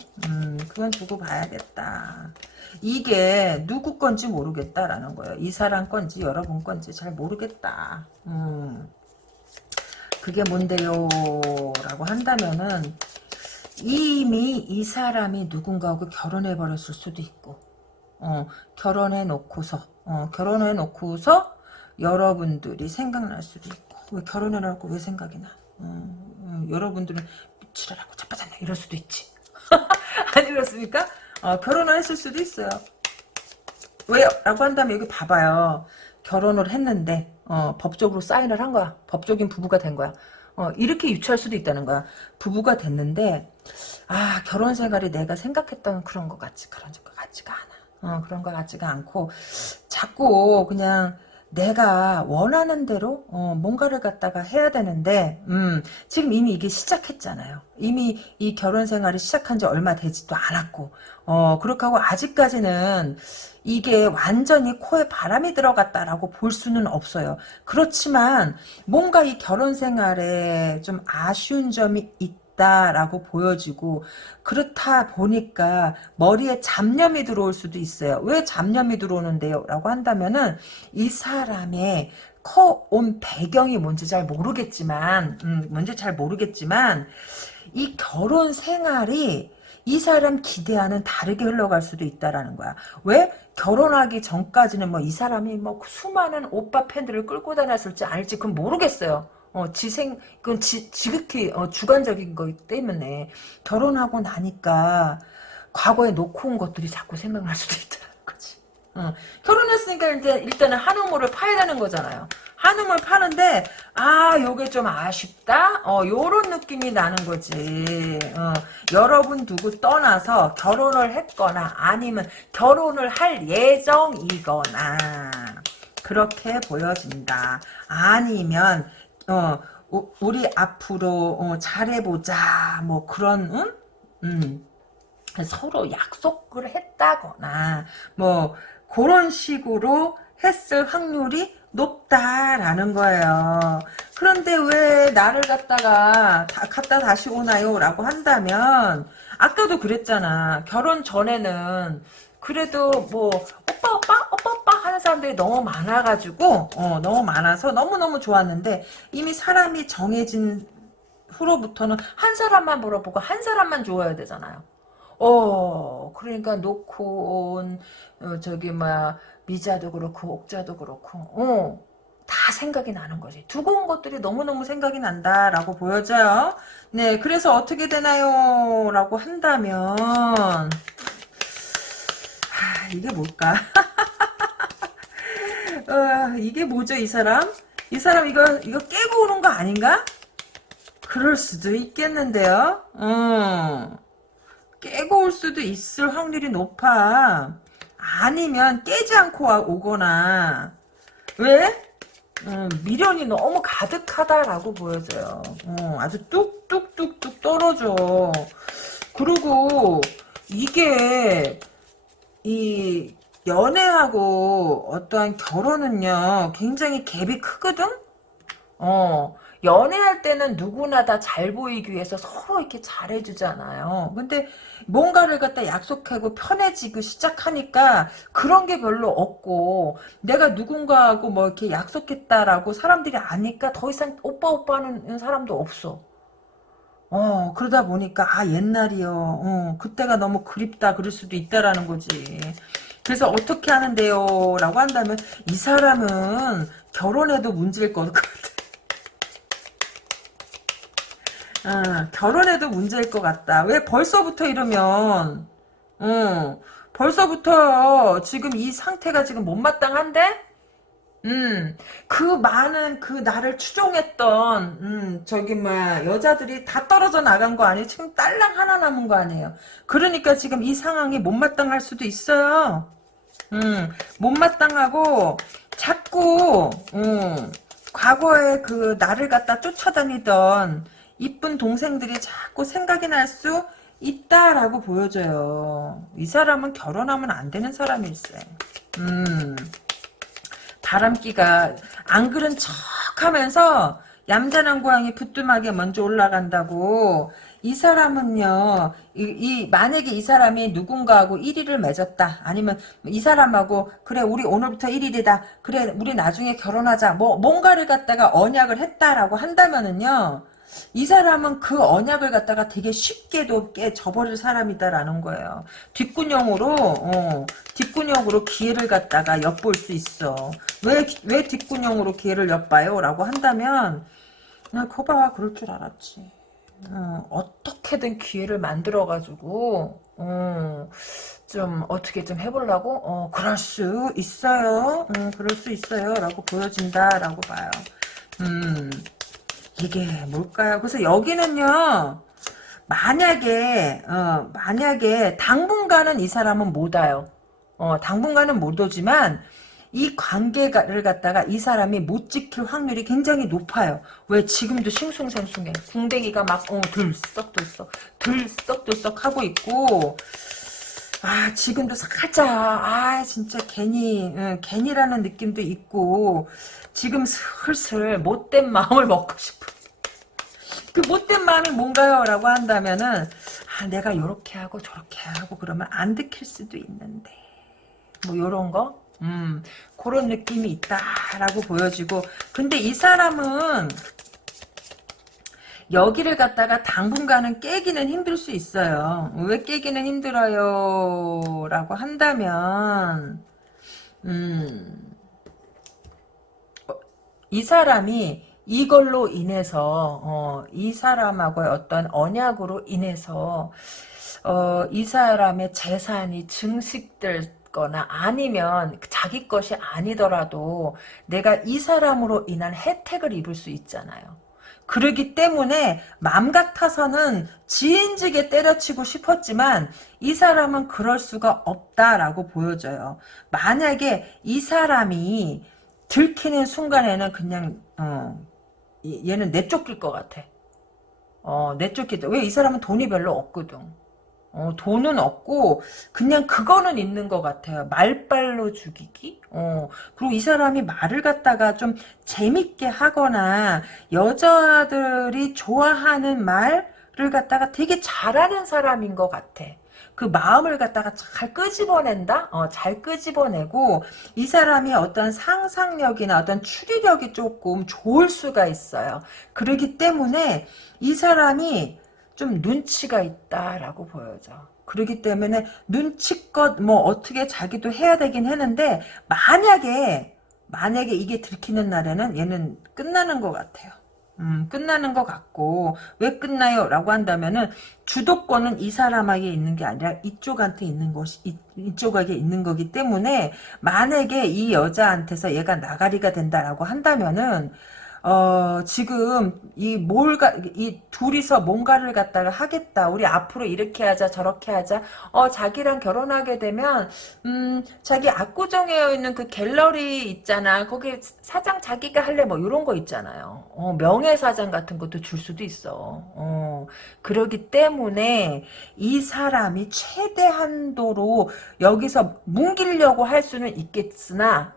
그건 두고 봐야겠다. 이게 누구 건지 모르겠다라는 거예요. 이 사람 건지 여러분 건지 잘 모르겠다. 그게 뭔데요? 라고 한다면은 이미 이 사람이 누군가하고 결혼해 버렸을 수도 있고 결혼해 놓고서 여러분들이 생각날 수도 있고 왜 결혼해 놓고 왜 생각이 나? 여러분들은 지랄하고 자빠졌네 이럴 수도 있지. 안 이렇습니까? 결혼을 했을 수도 있어요. 왜요? 라고 한다면 여기 봐봐요. 결혼을 했는데 법적으로 사인을 한 거야. 법적인 부부가 된 거야. 이렇게 유추할 수도 있다는 거야. 부부가 됐는데 결혼 생활이 내가 생각했던 그런 것 같지가 않아. 그런 것 같지가 않고 자꾸 그냥 내가 원하는 대로 뭔가를 갖다가 해야 되는데 지금 이미 이게 시작했잖아요. 이미 이 결혼 생활이 시작한 지 얼마 되지도 않았고 그렇게 하고 아직까지는 이게 완전히 코에 바람이 들어갔다라고 볼 수는 없어요. 그렇지만 뭔가 이 결혼 생활에 좀 아쉬운 점이 있다라고 보여지고 그렇다 보니까 머리에 잡념이 들어올 수도 있어요. 왜 잡념이 들어오는데요? 라고 한다면은 이 사람의 커온 배경이 뭔지 잘 모르겠지만 이 결혼 생활이 이 사람 기대와는 다르게 흘러갈 수도 있다라는 거야. 왜? 결혼하기 전까지는 뭐 이 사람이 뭐 수많은 오빠 팬들을 끌고 다녔을지 아닐지 그건 모르겠어요. 그건 지극히 주관적인 거기 때문에 결혼하고 나니까 과거에 놓고 온 것들이 자꾸 생각날 수도 있다는 거지. 결혼했으니까 이제 일단은 한우물을 파야 되는 거잖아요. 한우물 파는데 요게 좀 아쉽다. 요런 느낌이 나는 거지. 여러분 두고 떠나서 결혼을 했거나 아니면 결혼을 할 예정이거나 그렇게 보여진다. 아니면 우리 앞으로 잘해보자 뭐 그런 서로 약속을 했다거나 뭐 그런 식으로 했을 확률이 높다라는 거예요. 그런데 왜 나를 갖다 다시 오나요? 라고 한다면 아까도 그랬잖아. 결혼 전에는 그래도 뭐 오빠 하는 사람들이 너무 많아가지고 너무 많아서 너무너무 좋았는데 이미 사람이 정해진 후로부터는 한 사람만 물어보고 한 사람만 좋아야 되잖아요. 그러니까 놓고 온 미자도 그렇고 옥자도 그렇고 다 생각이 나는 거지. 두고 온 것들이 너무너무 생각이 난다라고 보여져요. 네, 그래서 어떻게 되나요? 라고 한다면 이게 뭘까? 이게 뭐죠, 이 사람? 이 사람 이거 깨고 오는 거 아닌가? 그럴 수도 있겠는데요. 깨고 올 수도 있을 확률이 높아. 아니면 깨지 않고 오거나. 왜? 미련이 너무 가득하다라고 보여져요. 아주 뚝뚝뚝뚝 떨어져. 그리고 이게 이 연애하고 어떠한 결혼은요 굉장히 갭이 크거든. 연애할 때는 누구나 다 잘 보이기 위해서 서로 이렇게 잘해주잖아요. 근데 뭔가를 갖다 약속하고 편해지고 시작하니까 그런 게 별로 없고 내가 누군가하고 뭐 이렇게 약속했다라고 사람들이 아니까 더 이상 오빠 하는 사람도 없어. 그러다 보니까, 옛날이요. 그때가 너무 그립다, 그럴 수도 있다라는 거지. 그래서 어떻게 하는데요? 라고 한다면, 이 사람은 결혼해도 문제일 것 같아. 결혼해도 문제일 것 같다. 왜 벌써부터 이러면, 벌써부터 지금 이 상태가 지금 못마땅한데? 그 많은 그 나를 추종했던, 저기, 뭐야, 여자들이 다 떨어져 나간 거 아니에요? 지금 딸랑 하나 남은 거 아니에요? 그러니까 지금 이 상황이 못마땅할 수도 있어요. 못마땅하고, 자꾸, 과거에 그 나를 갖다 쫓아다니던 이쁜 동생들이 자꾸 생각이 날 수 있다라고 보여져요. 이 사람은 결혼하면 안 되는 사람일세. 음. 바람기가 안 그런 척 하면서 얌전한 고양이 부뚜막에 먼저 올라간다고. 이 사람은요, 만약에 이 사람이 누군가하고 1위를 맺었다. 아니면 이 사람하고, 그래, 우리 오늘부터 1일이다. 그래, 우리 나중에 결혼하자. 뭔가를 갖다가 언약을 했다라고 한다면은요, 이 사람은 그 언약을 갖다가 되게 쉽게도 깨져버릴 사람이다라는 거예요. 뒷구녕으로 기회를 갖다가 엿볼 수 있어. 왜 뒷구녕으로 기회를 엿봐요? 라고 한다면, 거봐, 그럴 줄 알았지. 어떻게든 기회를 만들어가지고, 좀, 어떻게 좀 해보려고? 그럴 수 있어요. 그럴 수 있어요. 라고 보여진다라고 봐요. 음. 이게 뭘까요? 그래서 여기는요, 만약에 당분간은 이 사람은 못 와요. 당분간은 못 오지만, 이 관계를 갖다가 이 사람이 못 지킬 확률이 굉장히 높아요. 왜? 지금도 싱숭생숭해. 궁뎅이가 막, 들썩들썩, 들썩들썩 하고 있고, 지금도 살짝, 진짜 괜히라는 느낌도 있고, 지금 슬슬 못된 마음을 먹고 싶어. 그 못된 마음이 뭔가요? 라고 한다면은, 내가 요렇게 하고 저렇게 하고 그러면 안 들킬 수도 있는데. 뭐, 요런 거? 그런 느낌이 있다라고 보여지고. 근데 이 사람은, 여기를 갖다가 당분간은 깨기는 힘들 수 있어요. 왜 깨기는 힘들어요? 라고 한다면, 음, 이 사람이 이걸로 인해서, 이 사람하고의 어떤 언약으로 인해서, 이 사람의 재산이 증식될 거나 아니면 자기 것이 아니더라도 내가 이 사람으로 인한 혜택을 입을 수 있잖아요. 그러기 때문에 맘 같아서는 지인지게 때려치고 싶었지만 이 사람은 그럴 수가 없다라고 보여져요. 만약에 이 사람이 들키는 순간에는 그냥 얘는 내쫓길 것 같아. 내쫓기다. 왜? 이 사람은 돈이 별로 없거든. 돈은 없고 그냥 그거는 있는 것 같아요. 말발로 죽이기. 그리고 이 사람이 말을 갖다가 좀 재밌게 하거나 여자들이 좋아하는 말을 갖다가 되게 잘하는 사람인 것 같아. 그 마음을 갖다가 잘 끄집어낸다? 잘 끄집어내고 이 사람이 어떤 상상력이나 어떤 추리력이 조금 좋을 수가 있어요. 그렇기 때문에 이 사람이 좀 눈치가 있다라고 보여져. 그렇기 때문에 눈치껏 뭐 어떻게 자기도 해야 되긴 했는데 만약에 이게 들키는 날에는 얘는 끝나는 것 같아요. 끝나는 것 같고 왜 끝나요? 라고 한다면은 주도권은 이 사람에게 있는 게 아니라 이쪽한테 있는 것이 이쪽에게 있는 거기 때문에 만약에 이 여자한테서 얘가 나가리가 된다라고 한다면은 지금 이 둘이서 뭔가를 갖다가 하겠다. 우리 앞으로 이렇게 하자, 저렇게 하자. 자기랑 결혼하게 되면, 자기 압구정에 있는 그 갤러리 있잖아. 거기 사장 자기가 할래, 뭐, 이런 거 있잖아요. 명예사장 같은 것도 줄 수도 있어. 그러기 때문에 이 사람이 최대한도로 여기서 뭉기려고 할 수는 있겠으나,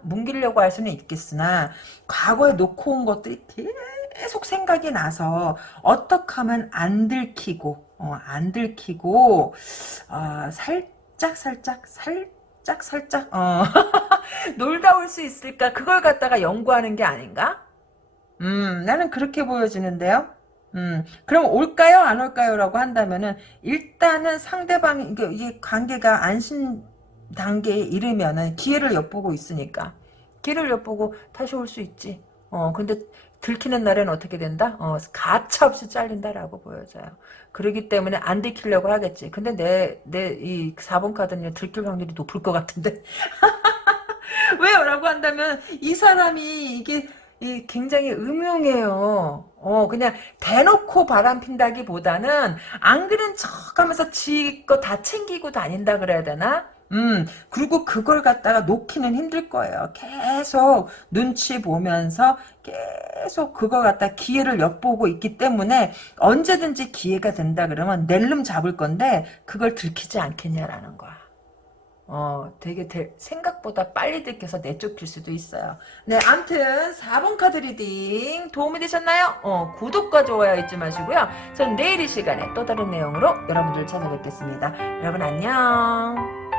과거에 놓고 온 것들이 계속 생각이 나서 어떻게 하면 안 들키고 살짝 놀다 올 수 있을까? 그걸 갖다가 연구하는 게 아닌가? 나는 그렇게 보여지는데요. 그럼 올까요? 안 올까요? 라고 한다면은, 일단은 상대방이, 이게 관계가 안심 단계에 이르면은 기회를 엿보고 있으니까. 기회를 엿보고 다시 올 수 있지. 근데 들키는 날에는 어떻게 된다? 가차없이 잘린다라고 보여져요. 그러기 때문에 안 들키려고 하겠지. 근데 이 4번 카드는 들킬 확률이 높을 것 같은데. 왜요? 라고 한다면, 이 사람이 이 굉장히 음흉해요. 그냥 대놓고 바람 핀다기보다는 안 그런 척 하면서 지 거 다 챙기고 다닌다 그래야 되나? 그리고 그걸 갖다가 놓기는 힘들 거예요. 계속 눈치 보면서 계속 그거 갖다 기회를 엿보고 있기 때문에 언제든지 기회가 된다 그러면 낼름 잡을 건데 그걸 들키지 않겠냐라는 거야. 되게 생각보다 빨리 들켜서 내쫓길 수도 있어요. 네, 암튼 4번 카드 리딩 도움이 되셨나요? 구독과 좋아요 잊지 마시고요. 전 내일 이 시간에 또 다른 내용으로 여러분들 찾아뵙겠습니다. 여러분 안녕.